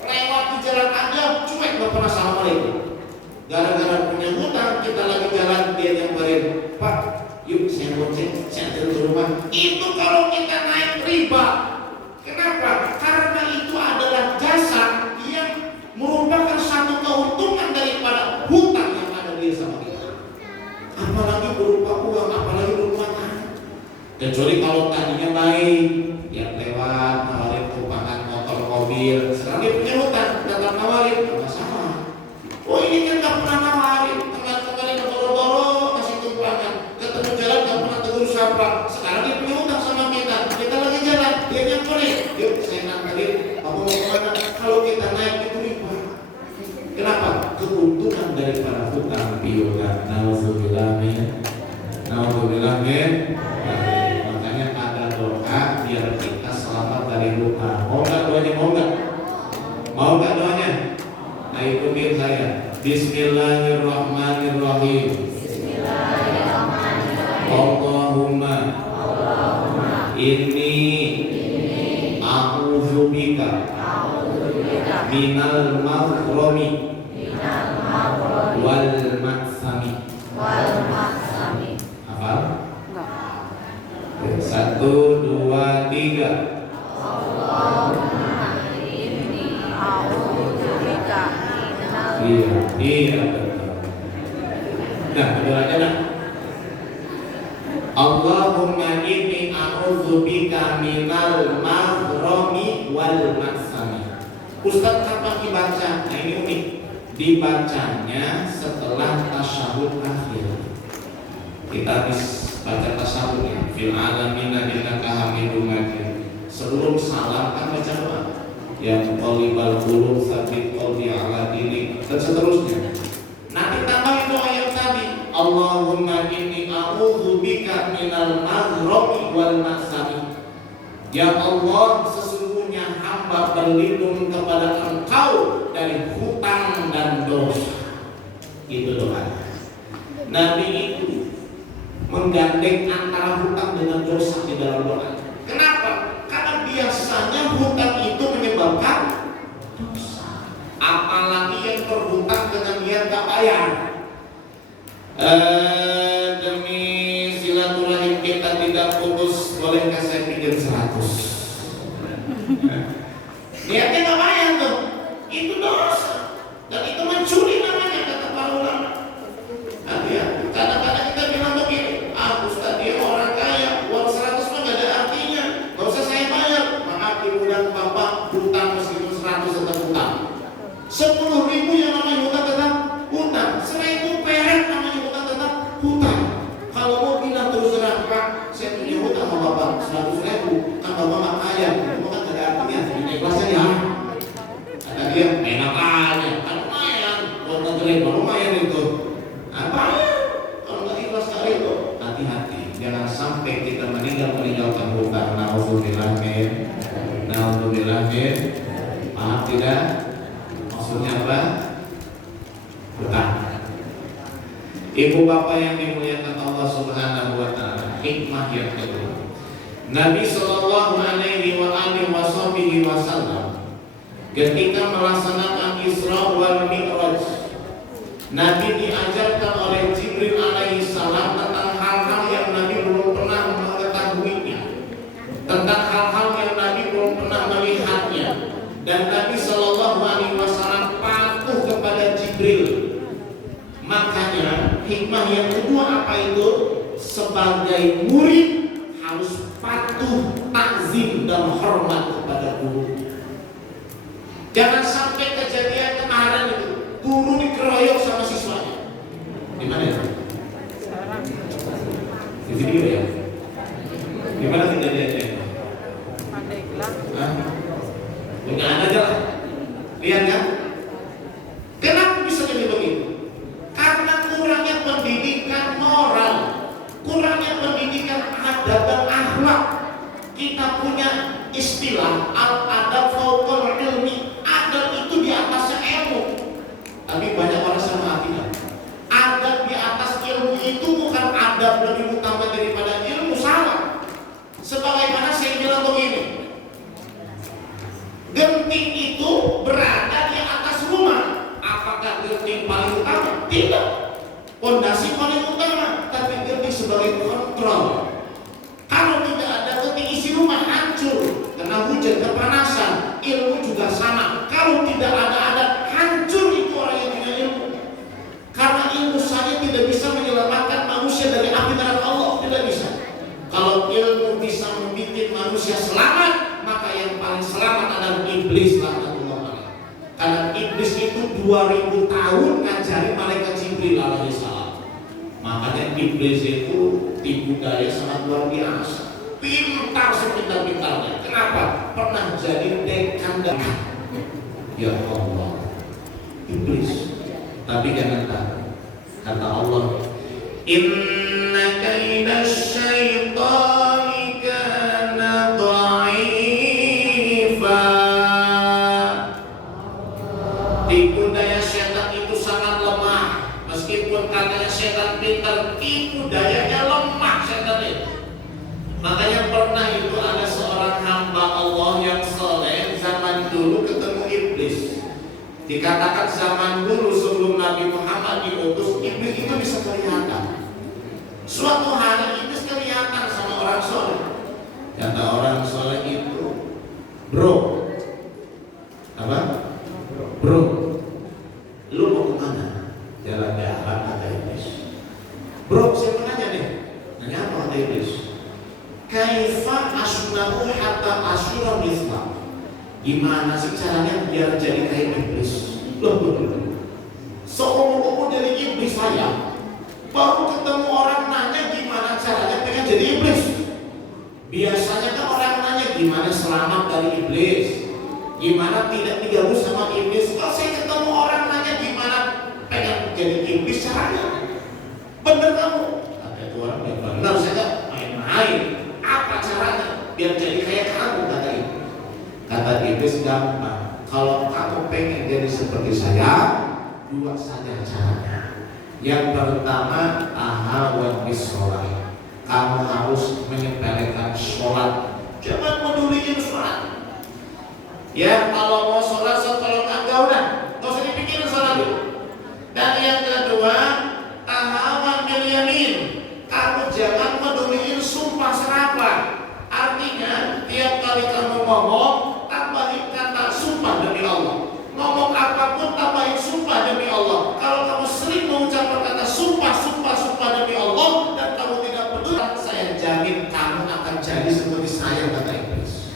lewat di jalan aja cuek gak pernah assalamualaikum. Gara-gara punya hutang kita lagi jalan dia nyamperin, Pak, yuk saya goceng, saya antar ke rumah. Itu kalau kita naik riba. Kenapa? Karena itu adalah jasa yang merupakan satu keuntungan daripada hutang yang ada dia sama kita. Apalagi berupa uang, apalagi berupa tanah. Kecuali kalau tadinya baik, yang lewat nawarin tumpangan motor, mobil. Sekarang dia punya hutang, datang nawarin, nggak masalah. Oh ini kan nggak pernah nawarin, kemarin boro-boro kasih tumpangan, ketemu jalan nggak pernah tegur sapa. Sekarang dia punya hutang sama kita lagi jalan, dia nyamperin, yuk saya nganterin, kamu mau kemana? Kalau kita naik itu riba. Kenapa? Keuntungan daripada hutang piutang. Nauzubillah min. Nauzubillah min. Makanya ada doa biar kita selamat dari hutang. Mau nggak doanya? Mau nggak? Mau nggak doanya? Nah ikutin saya. Bismillahirrahmanirrahim. Allahumma inni a'udzubika minal maghrami wal maksami. Hafal? Satu, dua, tiga. Iya betul. Nah, keduanya nah. Allahumma inni a'udzubika minal maghrami wal maksami. Ustaz kapan dibaca? Nah ini unik. Dibacanya setelah tasyahud akhir. Kita habis baca tasyahud ya. Fil alamin innaka hamidum majid. Sebelum salam kan baca doa. yang qalibal qulub sabit qalbi ala dinik, dan seterusnya. Nanti tambah itu ayat tadi, Allahumma inni a'udzubika minal maghrami wal ma'sami. Ya Allah, sesungguhnya hamba berlindung kepada Engkau dari hutang dan dosa. Itu doa. Nabi itu menggandeng antara hutang dengan dosa di dalam doa. Kenapa? Karena biasanya hutang itu menyebabkan dosa. Apalagi yang berhutang dengan dia tak bayar. Demi silaturahim kita tidak putus, bolehkah saya pinjam 100? Niatnya tak bayar tuh. Itu dosa. Dan itu mencuri namanya, kata para ulama. Ya, kadang-kadang kita bilang begini, Ustaz dia orang kaya, uang 100 mah gak ada artinya, gak usah saya bayar. Maaf ibu dan bapak, hutang meskipun 100 tetap hutang. 10.000 yang namanya hutang tetap hutang. 1.000 perak namanya hutang tetap hutang. Kalau mau bilang terus terang, Pak, saya punya hutang sama bapak 100.000, kan bapak mah kaya, itu kan gak ada artinya. Ini kelasnya ya. Kata dia, enak aja, kan lumayan, buat ngejelek lumayan itu. Apa? Kalau nggak ikhlas sekali itu, hati-hati, jangan sampai kita meninggalkan hutang. Nauzubillah min, paham tidak? Maksudnya apa? Hutang. Ibu bapak yang dimuliakan Allah Subhanahu wa taala, hikmah yang kedua. Nabi sallallahu alaihi wasallam ketika melaksanakan Isra wal Mi'raj, Nabi diajarkan oleh Jibril alaihi salam tentang hal-hal yang Nabi belum pernah mengetahuinya, tentang hal-hal yang Nabi belum pernah melihatnya, dan Nabi sallallahu alaihi wasallam patuh kepada Jibril. Makanya hikmah yang kedua apa itu? Sebagai murid harus patuh, takzim dan hormat kepada guru. Jangan sampai kejadian kemarin itu guru dikeroyok sama siswanya. Di mana ya? Di video ya? Di mana kejadiannya? Bukan ada aja lah. Lihat kan? Kenapa bisa jadi begitu? Karena kurangnya pendidikan moral, kurangnya pendidikan adab dan akhlak. Kita punya istilah al-adab fauqal ilmi. Adab itu di atasnya ilmu. Tapi banyak orang sama artinya. Adab di atas ilmu itu bukan adab lebih utama daripada ilmu, salah. Sebagaimana saya bilang begini, genting itu berada di atas rumah. Apakah genting paling utama? Tidak. Pondasi paling utama, tapi genting sebagai kontrol. Kalau tidak ada genting, isi rumah hancur. Kena hujan, kepanasan, ilmu juga sama. Kalau tidak ada adab, hancur itu orang yang punya ilmu. Karena ilmu saja tidak bisa menyelamatkan manusia dari api neraka Allah, tidak bisa. Kalau ilmu bisa membuat manusia selamat, maka yang paling selamat adalah iblis, laknatullah alaih. Karena iblis itu 2000 tahun ngajari malaikat Jibril alaihissalam. Makanya iblis itu tipu daya sangat luar biasa. Pintar sepintar-pintarnya. Kenapa? Pernah jadi dekan dan ya Allah, iblis. Tapi jangan takut. Kata Allah, inna kaidash syaitani kana dha'ifa. Tipu daya setan itu sangat lemah. Meskipun katanya setan pintar, tipu dayanya lemah setan itu. Makanya pernah itu ada seorang hamba Allah yang soleh zaman dulu ketemu iblis. Dikatakan zaman dulu sebelum Nabi Muhammad diutus, iblis itu bisa kelihatan. Suatu hari iblis kelihatan sama orang soleh. Kata orang soleh itu, bro, apa? Bro, lu mau kemana? Jalan-jalan, kata iblis. Bro, saya mau nanya nih. Nanya apa kata iblis? Kaifa asnahu hatta asyura misla. Gimana sih caranya biar jadi kayak iblis? Loh, seumur-umur dari iblis saya baru ketemu orang nanya gimana caranya pengen jadi iblis. Biasanya kan orang nanya gimana selamat dari iblis. Gimana tidak diganggu sama iblis? Kalau saya ketemu orang nanya gimana pengen jadi iblis caranya? Bener kamu? Kata itu orang yang benar, saya nggak main-main. Apa caranya biar jadi kayak kamu? Kata itu. Kata iblis, gampang. Kalau kamu pengen jadi seperti saya, dua saja caranya. Yang pertama, ahawat bisolat. Kamu harus menyepelekan sholat. Jangan meduliin sholat. Ya, kalau mau sholat, kalau nggak udah, nggak usah dipikirin sholat itu. Dan yang kedua, tahawan bil yamin. Kamu jangan meduliin sumpah serapah. Artinya, tiap kali kamu ngomong, tambahin kata sumpah demi Allah. Ngomong apapun tambahin sumpah demi Allah. Kalau kamu sering mengucapkan kata sumpah demi Allah dan kamu tidak peduli, saya jamin kamu akan jadi seperti saya, kata iblis.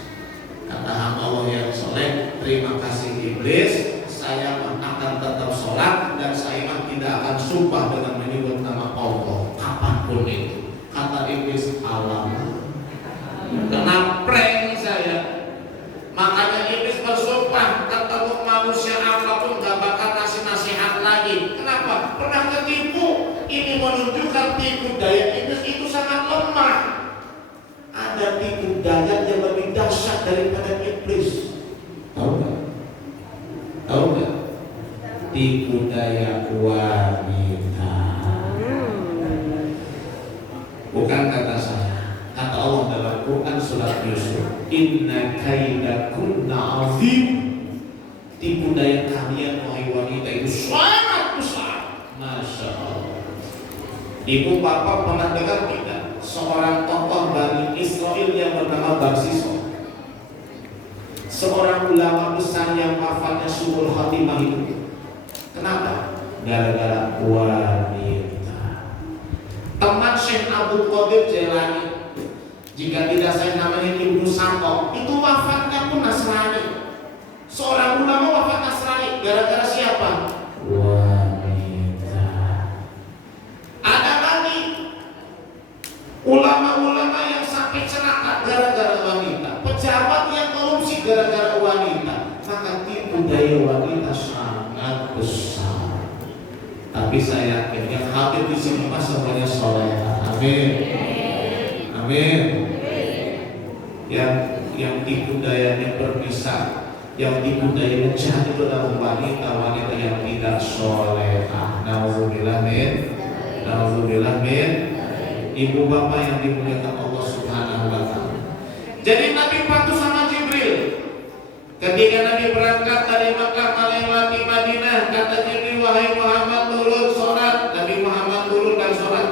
Kata hamba Allah yang soleh, terima kasih iblis, saya akan tetap sholat dan saya tidak akan sumpah dengan menyebut nama Allah apapun itu. Kata iblis, alam kena prank saya. Makanya iblis bersumpah ketemu manusia apapun gak bakal kasih nasihat lagi. Kenapa? Pernah ketipu. Ini menunjukkan tipu daya iblis itu sangat lemah. Ada tipu daya yang lebih dahsyat daripada iblis. Tahu nggak? Tahu nggak? Tipu daya wanita. Bukan kata saya. Kata Allah dalam Quran surat Yusuf, inna kaidakunna azim. Tipu daya kalian wahai wanita itu sangat besar. Masya Allah. Ibu bapak pernah dengar tidak seorang tokoh Bani Israel yang bernama Barsisa, seorang ulama besar yang wafatnya suul khatimah itu. Kenapa? Gara-gara wanita. Teman Syekh Abdul Qadir Jailani, jika tidak saya namanya Ibnu Santo, itu wafatnya pun Nasrani. Seorang ulama wafat Nasrani gara-gara siapa? Wanita. Ada lagi ulama-ulama yang sampai celaka gara-gara wanita, pejabat yang korupsi gara-gara wanita. Maka tipu daya wanita sangat besar. Tapi saya yakin yang hadir di sini mas semuanya soleh. Amin. Amin. Yang tipu dayanya berbisa, yang tipu dayanya jahat itu adalah wanita-wanita yang tidak solehah. Nauzubillah min, nauzubillah min. Ibu bapak yang dimuliakan Allah Subhanahu wa taala. Jadi Nabi patuh sama Jibril. Ketika Nabi berangkat dari Makkah melewati Madinah, kata Jibril, wahai Muhammad turun sholat. Nabi Muhammad turun dan sholat.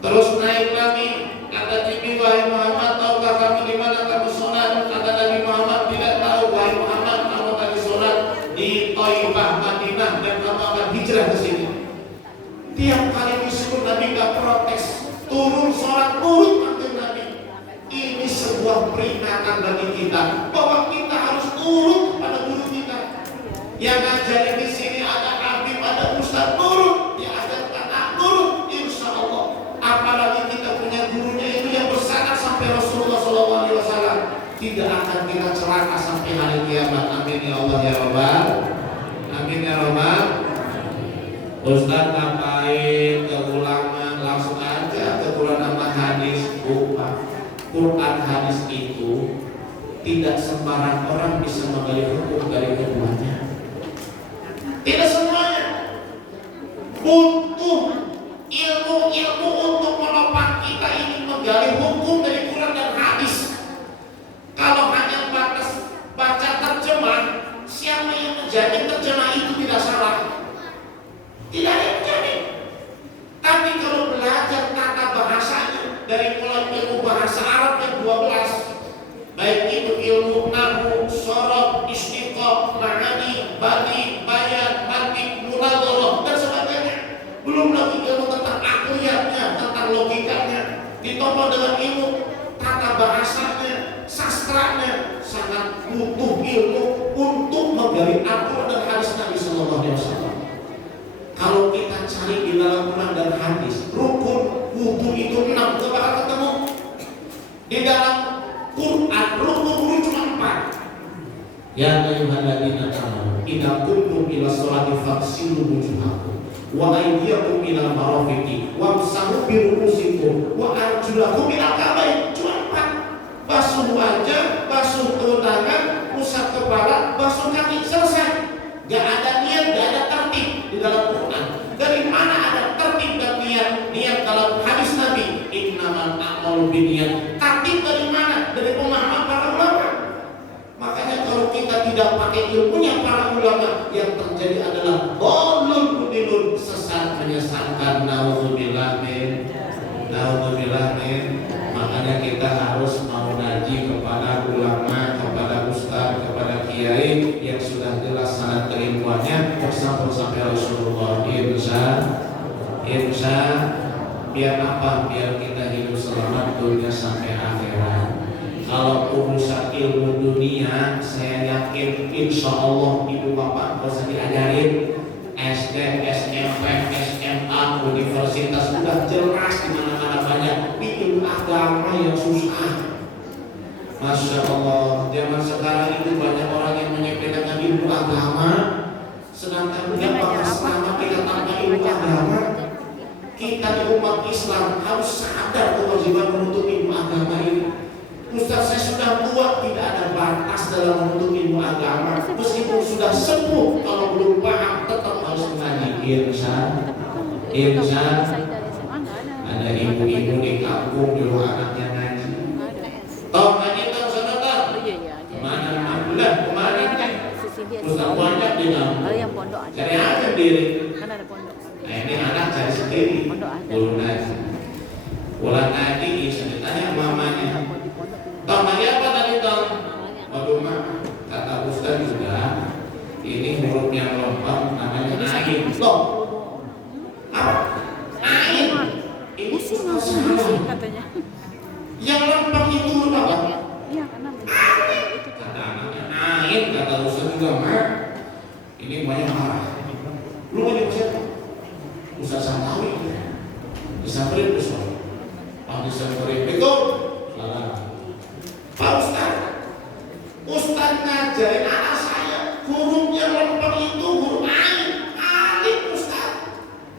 Terus naik lagi, kata Jibril, wahai Muhammad tahukah kamu di mana kamu sholat? Kata Nabi Muhammad, tidak tahu. Wahai Muhammad, kamu tadi sholat di Thaifah Madinah dan kamu akan hijrah ke sini. Tiap kali disuruh Nabi gak protes, turun sholat nurut manggil Nabi. Ini sebuah peringatan bagi kita bahwa kita harus nurut pada guru kita. Yang ngajarin di sini ada habib, ada ustaz, nurut. Dia ajarkan nurut, insya Allah. Apalagi kita punya gurunya itu yang bersandar sampai Rasulullah SAW. Tidak akan kita celaka sampai hari kiamat. Amin ya Allah ya Rabbal. Amin ya Rabbal. Ustaz ngapain ke ulama, langsung aja ke Quran sama hadis. Bukan. Quran hadis itu tidak sembarang orang bisa menggali hukum dari keduanya. Tidak semuanya. Butuh ilmu untuk menopang kita ini menggali hukum dari Quran dan hadis. Kalau hanya baca terjemah, siapa yang menjamin terjemah itu tidak salah? Tidak ada yang menjamin. Tapi kalau belajar tata bahasanya dari mulai ilmu bahasa Arab yang 12, baik itu ilmu nahwu, shorof, istiqoq, ma'ani, badi, bayan, mantik, munadharah dan sebagainya. Belum lagi ilmu tentang akliyatnya, tentang logikanya, ditopang dengan ilmu tata bahasanya, sastranya. Sangat butuh ilmu untuk menggali Al-Quran dan hadis Nabi Sallallahu Alaihi Wasallam. Kalau kita cari di dalam Quran dan hadis, rukun wudu itu 6, gak bakal ketemu. Di dalam Quran rukun wudu cuma 4. Ya ayyuhalladzina amanu idza qumtum ila sholati faghsilu wujuhakum wa aydiyakum ila marafiqi wamsahu bi ru'usikum wa arjulakum ila ka'bayn. Cuma 4. Basuh wajah, basuh tangan, usap kepala, basuh kaki, selesai. Gak ada niat, gak ada tertib di dalam Quran. Dari mana ada tertib dan niat? Niat dalam hadis Nabi, innamal a'malu binniyat. Tertib dari mana? Dari pemahaman para ulama. Makanya kalau kita tidak pakai ilmunya para ulama, yang terjadi adalah dolun mudilun, sesat menyesatkan. Nauzubillah min. Makanya kita harus mau ngaji kepada ulama, kepada ustaz, kepada kiai yang sudah jelas sanad keilmuannya sampai Rasulullah. Insya biar apa? Biar kita hidup selamat dunia sampai akhirat. Kalau urusan ilmu dunia, saya yakin insya Allah ibu bapak nggak usah diajarin. SD, SMP, SMA, universitas sudah jelas di mana-mana banyak. Di ilmu agama yang susah. Masya Allah, zaman sekarang itu banyak orang yang menyepelekan ilmu agama, sedangkan berapa selama kita tanpa ilmu agama. Kita di umat Islam harus sadar kewajiban menuntut ilmu agama ini. Ustaz, saya sudah tua, tidak ada batas dalam menuntut ilmu agama. Meskipun sudah sepuh, kalau belum paham tetap harus mengaji. Insya ada ibu-ibu di kampung dulu anaknya ngaji. Tahu ngaji tahu saudara? Kemana? Alhamdulillah kemarin kan Ustaz banyak di kampung. Cari aja diri. Nah ini anak cari sendiri. Belum ngaji. Pulang ngaji, saya ditanya mamanya. Tahu ngaji apa tadi tahu? Waduh mak, kata Ustaz juga. Ini huruf yang lompat namanya ain. Loh, apa? Ain. Ini sih masih katanya. Yang lempeng itu huruf apa? Iya, karena itu kata anaknya ain, kata Ustaz juga mak. Ini banyak marah. Lu mau nyebut siapa? Ustaz Santawi. Disamperin Ustaz. Pak disamperin, betul. Salah. Pak Ustaz, Ustaz ngajarin anak saya huruf yang lempeng itu huruf ain. Alif Ustaz.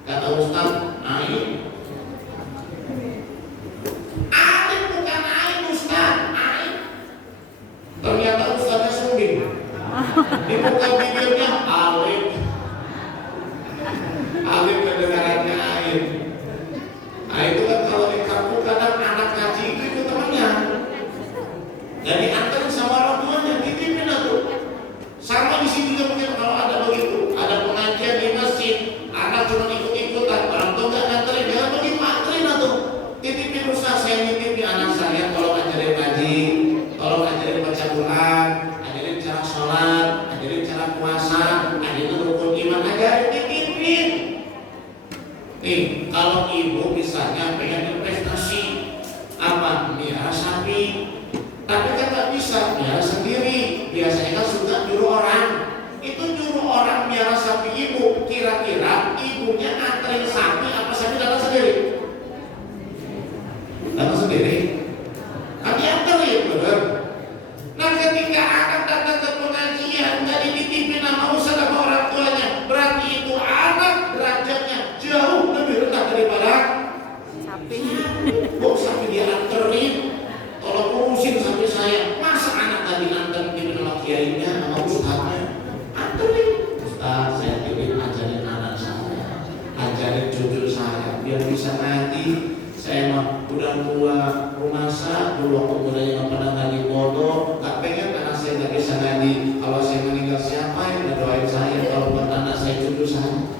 Kata Ustaz, ain. Alif bukan ain Ustaz, ain. Ternyata Ustaznya sumbing. Di muka bibirnya alif. Alif kedengarannya ain. Nah itu kan kalau di kampung kadang anak ngaji itu temannya. Jadi anterin sama orang tuanya, titipin aku. Sama di sini juga mungkin kalau ada begitu, ada pengajian di masjid, anak cuma ikut-ikutan, orang tua nggak nganterin, jangan begitu anterin atau titipin Ustaz, saya nitipin anak saya, tolong ajarin ngaji, tolong ajarin baca Quran, ajarin cara sholat, ajarin cara puasa, ajarin rukun iman, ajarin titipin. Nih, kalau ibu misalnya pengen investasi apa, miara sapi, tapi kan nggak bisa miara sendiri. Biasanya kan suka nyuruh orang. Itu nyuruh orang miara sapi ibu. Kira-kira ibunya anterin sapi apa sapi datang sendiri? Datang sendiri. Kan dianterin, bener. Nah ketika anak datang ke pengajian nggak dititipin sama ustaz sama orang tuanya, berarti itu anak derajatnya jauh lebih rendah daripada sapi. Kok sapi dianterin? Tolong urusin sampai saya. Masa anak tadi antar di nama kiainya sama ustaznya? Anterin. Ustaz, saya ingin ajarin anak saya, ajarin cucu saya biar bisa ngaji. Saya mah udah tua, rumasa dulu waktu mudanya nggak pernah ngaji bodoh. Gak pengen anak saya nggak bisa ngaji. Kalau saya meninggal siapa yang ngedoain saya? Kalau bukan anak saya, cucu saya.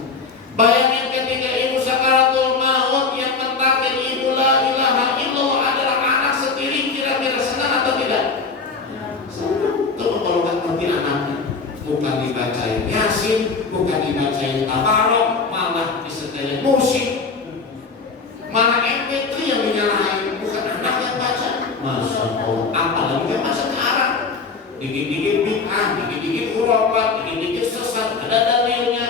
Bayangin ketika ibu sakaratul maut yang mentakin ibu la ilaha illallah adalah anak sendiri, kira-kira senang atau tidak? Senang. Coba kalau nggak ngerti anaknya, bukan dibacain Yasin, bukan dibacain Tabarok, malah disetelin musik, malah MP3 yang dinyalain, bukan anak yang baca. Masya Allah, apalagi yang masuk ke Arab, dikit-dikit bid'ah, dikit-dikit khurafat, dikit-dikit sesat, ada dalilnya.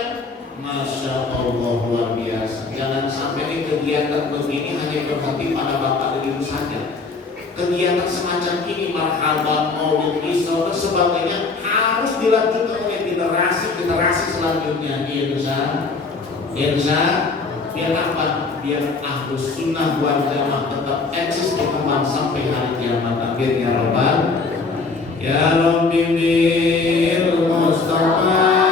Masya Allah, luar biasa. Jangan sampai di kegiatan begini hanya berhenti pada bapak dan ibu saja. Kegiatan semacam ini, marhaban, maulid, isra dan sebagainya harus dilanjutkan generasi selanjutnya. Insya biar apa? Biar Ahlus Sunnah wal Jamaah tetap eksis berkembang sampai hari kiamat. Amin ya Rabbal. Ya Rabbi bil Mustafa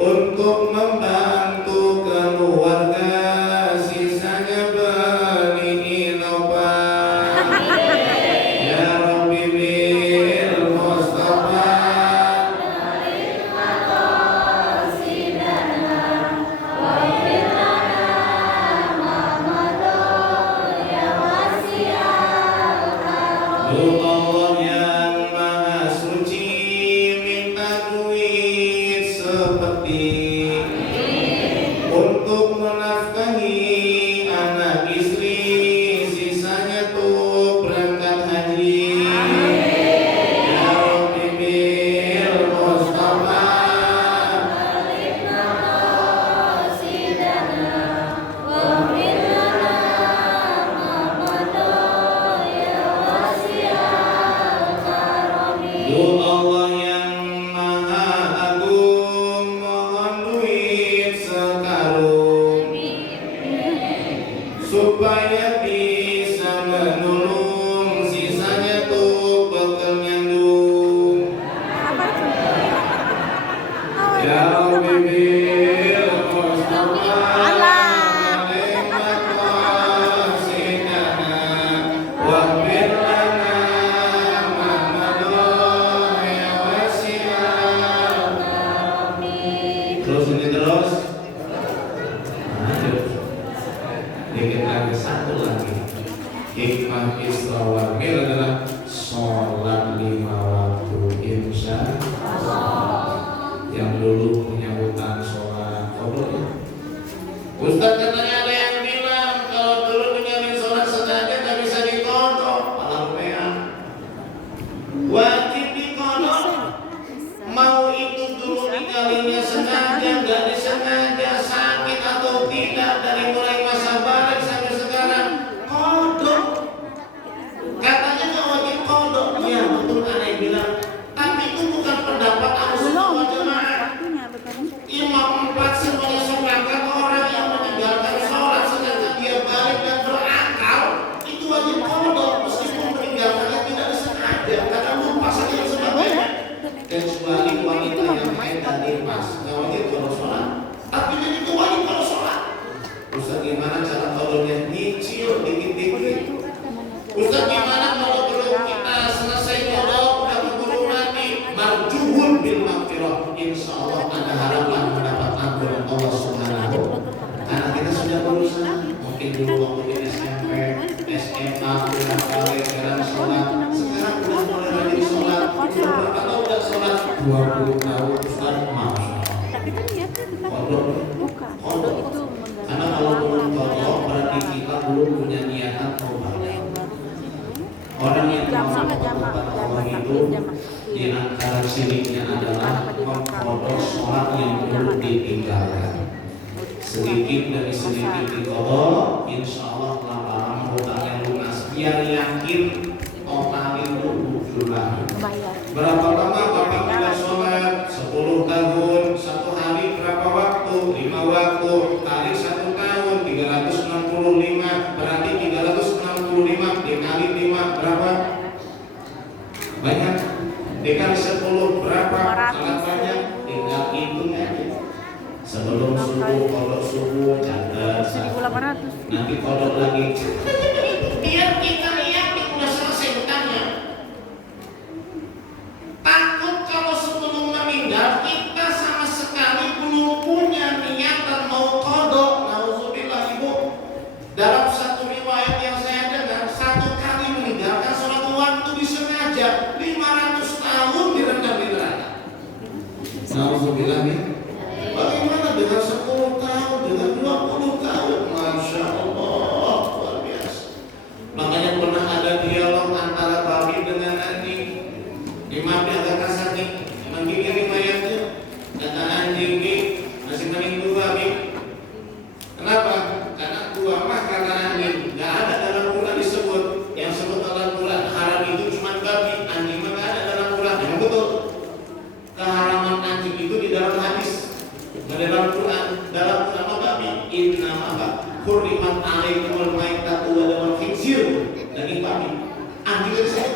untuk membantu keluarga sisanya beri inovasi. Ya Rabbi bil Mustafa Allah yang maha suci minta duit seperti untuk menafkahi anak istri, sisanya tuh berangkat haji. Ya Rabbi bil Mustafa Allah yang maha agung mohon duit sekarung supaya bisa menolong sisanya tuh bekal nyandung. Ya Rabbi bil Mustafa terus ini terus lanjut dikit lagi satu lagi hikmah Isra wal Mi'raj adalah sholat 5 waktu insya Allah. Yang dulu punya hutang sholat Allah. Ustaz katanya ada yang bilang kalau dulu menyamin sholat sengaja tak bisa dikodok palampean wajib dikodok. Mau itu dulu dikalinya sengaja, nggak disengaja, sakit atau tidak, dari mulai masa balik sampai sekarang, kodok. Katanya nggak wajib kodok. Ya betul aneh bilang. Tapi itu bukan pendapat Ahlus Sunnah wal Jamaah. Imam 4 semuanya sepakat orang yang meninggalkan sholat sedangkan dia balik dan berakal itu wajib kodok meskipun meninggalkannya tidak disengaja karena lupa saja dan sebagainya. Kecuali wanita yang haid dan nifas nggak wajib kalau sholat, tapi ini itu wajib kalau sholat. Ustaz gimana cara kodoknya? Nyicil dikit-dikit. Ustaz gimana kalau belum kita selesai kodok udah keburu mati? Marjuhun bil maghfirah. Insya Allah ada harapan mendapat ampunan Allah Subhanahu. Karena kita sudah berusaha. Mungkin dulu waktu di SMP, SMA udah kali sekarang sholat. Sekarang udah mulai rajin sholat. Berapa tahun udah sholat? 20 tahun Ustaz. Masya Allah. Kodok. Kodok. Karena kalau belum kodok berarti kita belum punya niatan taubat. Orang yang mau kepada Allah itu di antara siriknya adalah mengkodok sholat yang dulu ditinggalkan. Sedikit demi sedikit dikodok, insya Allah lama-lama hutangnya lunas. Biar yakin totalin dulu jumlahnya. Berapa lama Bapak tidak sholat? 10 tahun. Satu hari berapa waktu? 5 waktu. Kali 1 tahun 365. Berarti 365 dikali 5 berapa? Banyak. Dikali 10 berapa? Sangat banyak. Tinggal hitung aja. Sebelum subuh, kodok subuh, catat. 1.800. Nanti kodok lagi. Biar kita yakin udah selesai hutangnya. Takut kalau sebelum meninggal kita sama sekali belum punya niatan mau kodok. Nauzubillah ibu. Dan Dalam satu riwayat yang saya dengar, satu kali meninggalkan sholat waktu disengaja 500 tahun direndam di neraka. Nauzubillah nih. Bagaimana dengan 10 tahun, dengan 20 tahun? Masya Allah, luar biasa. Makanya pernah ada dialog antara babi dengan anjing. Imam agak kasar nih, menggigit mayatnya. Kata anjing ini masih meninggu babi. Kenapa? Karena gua mah kata anjing. Gak ada dalam Quran disebut. Yang sebut dalam Quran haram itu cuma babi. Anjing mah gak ada dalam Quran. Yang betul. Keharaman anjing itu di dalam hadis. Dalam Quran, mah babi. Inna maka hurrimat alaikumul maitatu wa damul khinzir. Daging babi. Anjing itu saya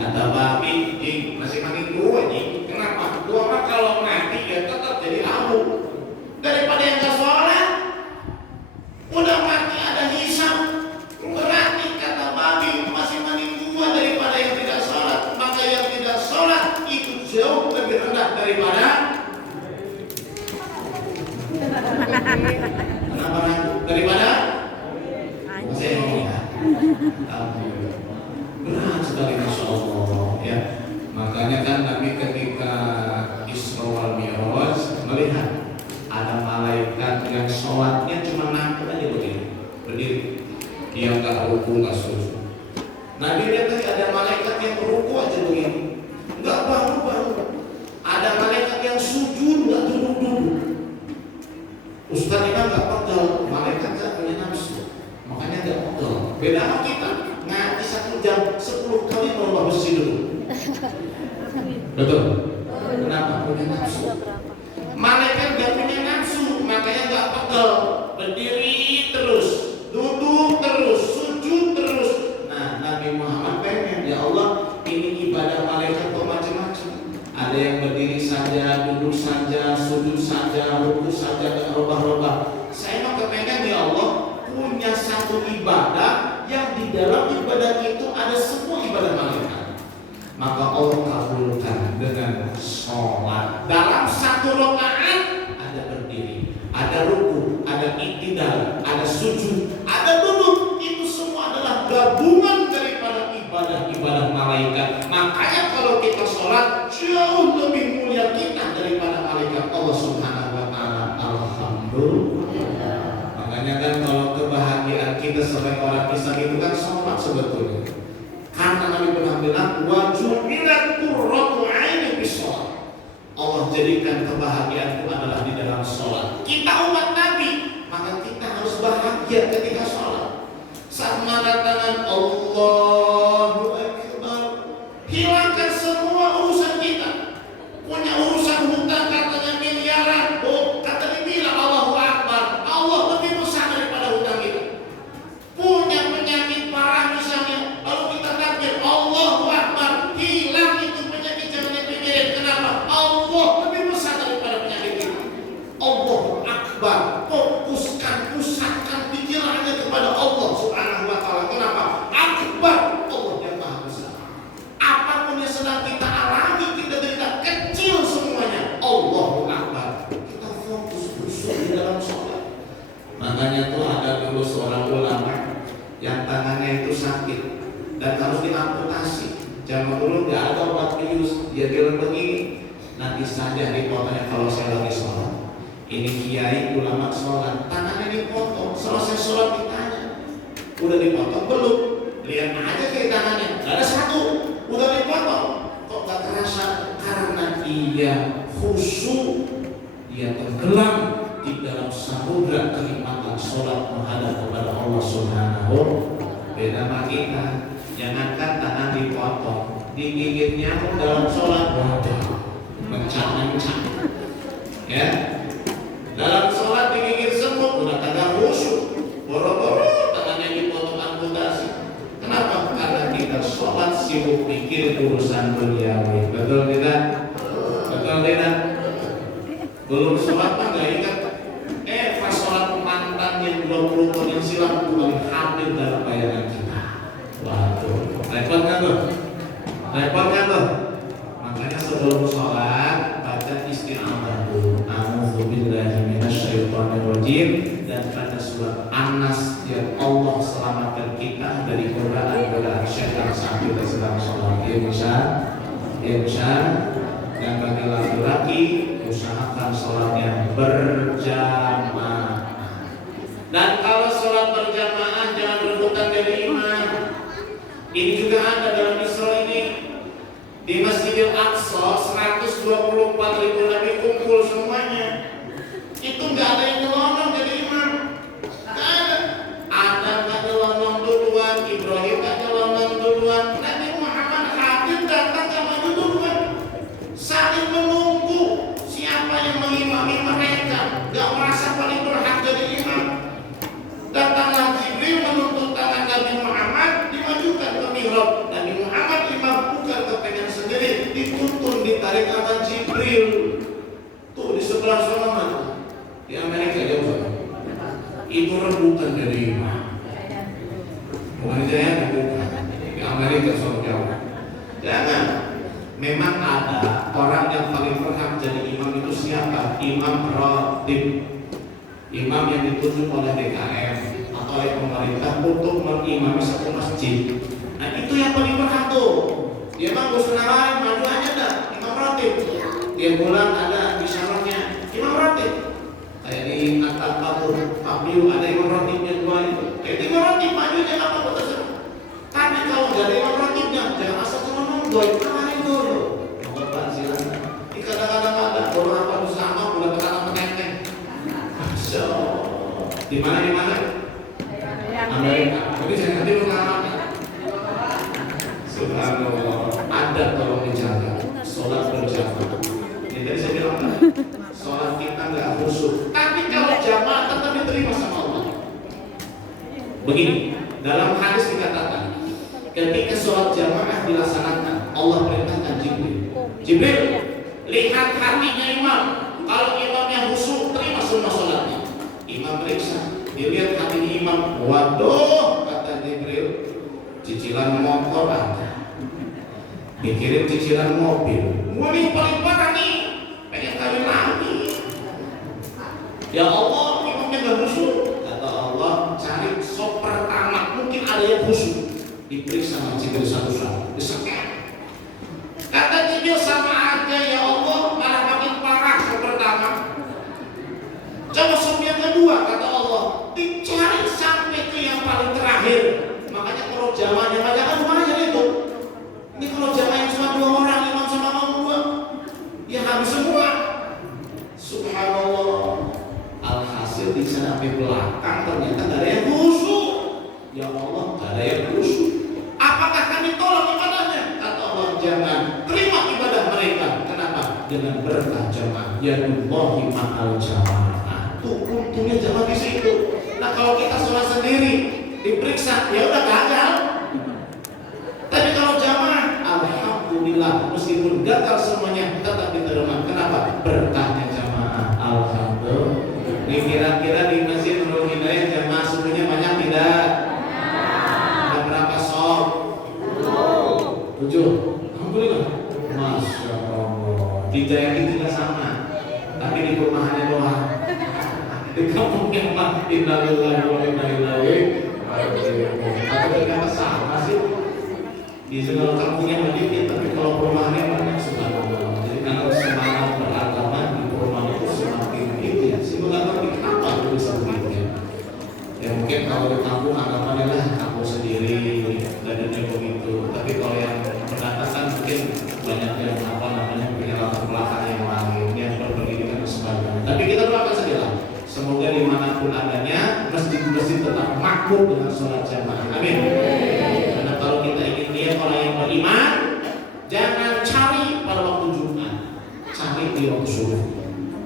kata babi, masih makin dua nih. Kenapa? Dua mah kalau mati ya tetap jadi abu. Daripada yang gak sholat, udah mati ada hisab, berarti kata babi masih makin dua daripada yang tidak sholat. Maka yang tidak sholat itu jauh lebih rendah daripada. Kenapa daripada? Berat sekali, Masya Allah ya. Makanya kan Nabi ketika Isra wal Mi'raj melihat ada malaikat yang sholatnya cuma nangkep aja begini, berdiri, dia nggak ruku nggak sujud. Nabi lihat tadi ada malaikat yang ruku aja begini, nggak bangun. Ada malaikat yang sujud nggak duduk. Ustaz Imam nggak pegel, malaikat nggak punya nafsu, makanya nggak pegel. Beda sama kita. Ngaji 1 jam 10 kali merubah besi dulu. Betul? Kenapa? Punya nafsu. Malaikat gak punya nafsu, makanya gak pegel. Berdiri terus, duduk terus, sujud terus. Nah, Nabi Muhammad pengen, ya Allah, ini ibadah malaikat kok macam-macam. Ada yang berdiri saja, duduk saja, sujud saja, ruku saja, gak robah-robah. Saya mah kepengen, ya Allah, punya satu ibadah yang di dalam ibadah itu ada semua ibadah malaikat. Maka Allah kabulkan dengan sholat. Dalam 1 rakaat ada berdiri, ada ruku, ada i'tidal, ada sujud, ada duduk. Itu semua adalah gabungan daripada ibadah-ibadah malaikat. Makanya kalau kita sholat jauh lebih mulia kita daripada malaikat Allah Subhanahu wa ta'ala. Alhamdulillah. Makanya kan kalau kebahagiaan kita sebagai orang Islam itu kan sholat sebetulnya. Karena Nabi pernah bilang wa ju'ilat qurratu 'aini bis shalah. Allah jadikan kebahagiaan itu adalah di dalam sholat. Kita umat Nabi, maka kita harus bahagia ketika sholat. Saat mengangkat tangan Allahu Akbar, hilangkan semua urusan kita. Punya urusan hutang katanya miliaran, kata dibilang Allahu Akbar, Allah lebih besar daripada hutang kita. Punya penyakit parah misalnya, lalu kita takbir Allahu Akbar, hilang itu penyakit, jangan dipikirin. Kenapa? Allah lebih besar daripada penyakit kita. Allahu Akbar, pusatkan pikirannya kepada Allah Subhanahu wa ta'ala. Kenapa? Akbar, Allah yang maha besar. Apapun yang sedang kita alami, kita derita, kecil semuanya, Allahu Akbar. Kita fokus di dalam sholat. Makanya tuh ada dulu seorang ulama yang tangannya itu sakit dan harus diamputasi. Zaman dulu nggak ada obat bius, dia bilang begini, nanti saja dipotongnya kalau saya lagi sholat. Ini kiai ulama sholat, tangannya dipotong, selesai sholat ditanya, udah dipotong belum? Lihat aja kayak tangannya, nggak ada satu, udah dipotong, kok nggak terasa? Karena ia khusyuk, dia tenggelam di dalam samudra kenikmatan sholat menghadap kepada Allah Subhanahu. Beda sama kita, jangankan tangan dipotong, digigit nyamuk dalam sholat, mencak-mencak, ya. Dalam sholat digigit semut, udah kagak khusyuk, boro-boro tangannya dipotong amputasi. Kenapa? Karena kita sholat sibuk pikir urusan duniawi. Betul tidak? Betul tidak? Belum sholat mah nggak ingat. Pas sholat mantan yang 20 tahun yang silam kembali hadir dalam bayangan kita. Waduh, repot kan tuh? Repot kan tuh? Makanya sebelum sholat baca isti'adzah dulu. A'udzubillahi minasyaitonirrajim, dan pada surat An-Nas ya Allah selamatkan kita dari godaan-godaan syaitan saat kita sedang sholat. Insya. Dan bagi laki-laki usahakan sholatnya berjamaah. Dan kalau sholat berjamaah jangan rebutan dari imam. Ini juga ada dalam Isra ini. Di Masjidil Aqsa 124.000 Nabi kumpul semuanya. Itu nggak ada yang nyelonong jadi imam. Nggak ada. Adam nggak nyelonong duluan, Ibrahim nggak nyelonong duluan, Nabi Muhammad hadir datang nggak maju duluan. Saling menunggu siapa yang mengimami mereka. Nggak merasa paling berhak jadi imam. Datanglah Jibril menuntut tangan Nabi Muhammad, dimajukan ke mihrab. Nabi Muhammad imam bukan kepengen sendiri, dituntun ditarik sama Jibril. Tuh di sebelah sana mana? Di Amerika jauh. Itu rebutan dari imam. Bukan saya bukan. Di Amerika sana jauh. Jangan. Memang ada orang yang paling berhak jadi imam itu siapa? Imam Ratib. Imam yang ditunjuk oleh DKM atau oleh pemerintah untuk mengimami satu masjid. Nah itu yang paling berhak tuh. Dia mah gue senarai, maju aja dah. Imam Ratib. Dia bulan ada di salonnya Imam Ratib. Kayak di Natal Papiu ada Imam Ratibnya dua itu. Imam Ratib maju aja apa betul. Tapi kalau nggak ada Imam Ratibnya, jangan asal cuma nonggoy. Kemarin dulu. Nonggoy silakan. Ini kadang-kadang ada beberapa bersama bulan terang menenteng. So, di mana? Amerika. Tapi saya nanti mengarahkan. Subhanallah. Ada tolong dijaga. Sholat berjamaah. Ini tadi saya bilang kan, sholat kita nggak khusyuk. Tapi kalau jamaah tetap diterima sama Allah. Begini, dalam hadis dikatakan, ketika sholat jamaah dilaksanakan, Allah perintahkan Jibril, lihat hatinya imam. Kalau imamnya khusyuk, terima semua sholatnya. Imam periksa, dilihat hatinya imam. Waduh, kata Jibril, cicilan motor ada, mikirin cicilan mobil. Wah ini paling parah nih, pengen kawin lagi. Ya Allah, imamnya gak khusyuk. Kata Allah, cari sop pertama, mungkin ada yang khusyuk. Diperiksa sama Jibril satu-satu, disekat. Kata Jibril, sama aja ya Allah, malah makin parah sop pertama. Coba sop yang kedua, kata Allah, dicari sampai ke yang paling terakhir. Makanya kalau jamaahnya banyak kan lumayan itu. Ini kalau jamaahnya cuma 2 orang, imam sama makmum 2, ya habis semua. Subhanallah. Alhasil di sana sampai belakang ternyata gak ada yang khusyuk. Ya Allah, gak ada yang khusyuk. Apakah kami tolong ibadahnya? Kata Allah, jangan. Terima ibadah mereka. Kenapa? Dengan berkah jamaah. Yadullahi ma'al jamaah. Tuh untungnya jamaah di situ. Nah kalau kita sholat sendiri diperiksa, ya udah gagal. Tapi kalau jamaah, alhamdulillah, meskipun gagal semuanya tetap diterima. Kenapa? Berkahnya jamaah. Alhamdulillah. Ini kira-kira di Masjid Nurul Hidayah jamaah subuhnya banyak tidak? Ada berapa sholat? 7. Alhamdulillah. Masya Allah. Di Jayadi tidak sama, tapi di perumahannya doang. Di kampungnya mah innalillahi wa inna ilaihi raji'un. Atau ternyata sama sih. Di segala kampungnya banyak, tapi kalau perumahannya banyak subhanallah. Jadi karena semangat beragama di perumahan itu semakin itu ya. Sebenarnya kenapa itu bisa begitu? Ya mungkin kalau di kampung anggapannya lah kampung sendiri dan begitu. Tapi kalau yang berkatakan mungkin banyak yang punya latar belakang yang lain, yang berpendidikan dan sebagainya. Tapi kita doakan saja lah. Semoga dimanapun adanya masjid-masjid tetap makmur dengan sholat jamaah. Amin. Karena kalau kita ingin lihat orang yang beriman, jangan cari pada waktu Jumat, cari di waktu subuh.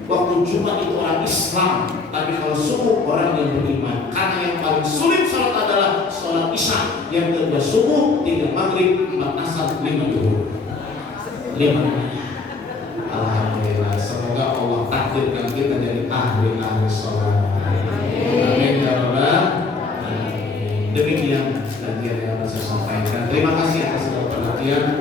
Waktu Jumat itu orang Islam, tapi kalau subuh orang yang beriman. Karena yang paling sulit sholat adalah sholat isya, yang kedua subuh, 3 maghrib, 4 asar, 5 duhur. 5. Alhamdulillah, semoga Allah takdirkan kita jadi ahli sholat. Amin ya rabbal alamin. Demikian kajian yang saya sampaikan. Terima kasih atas perhatian.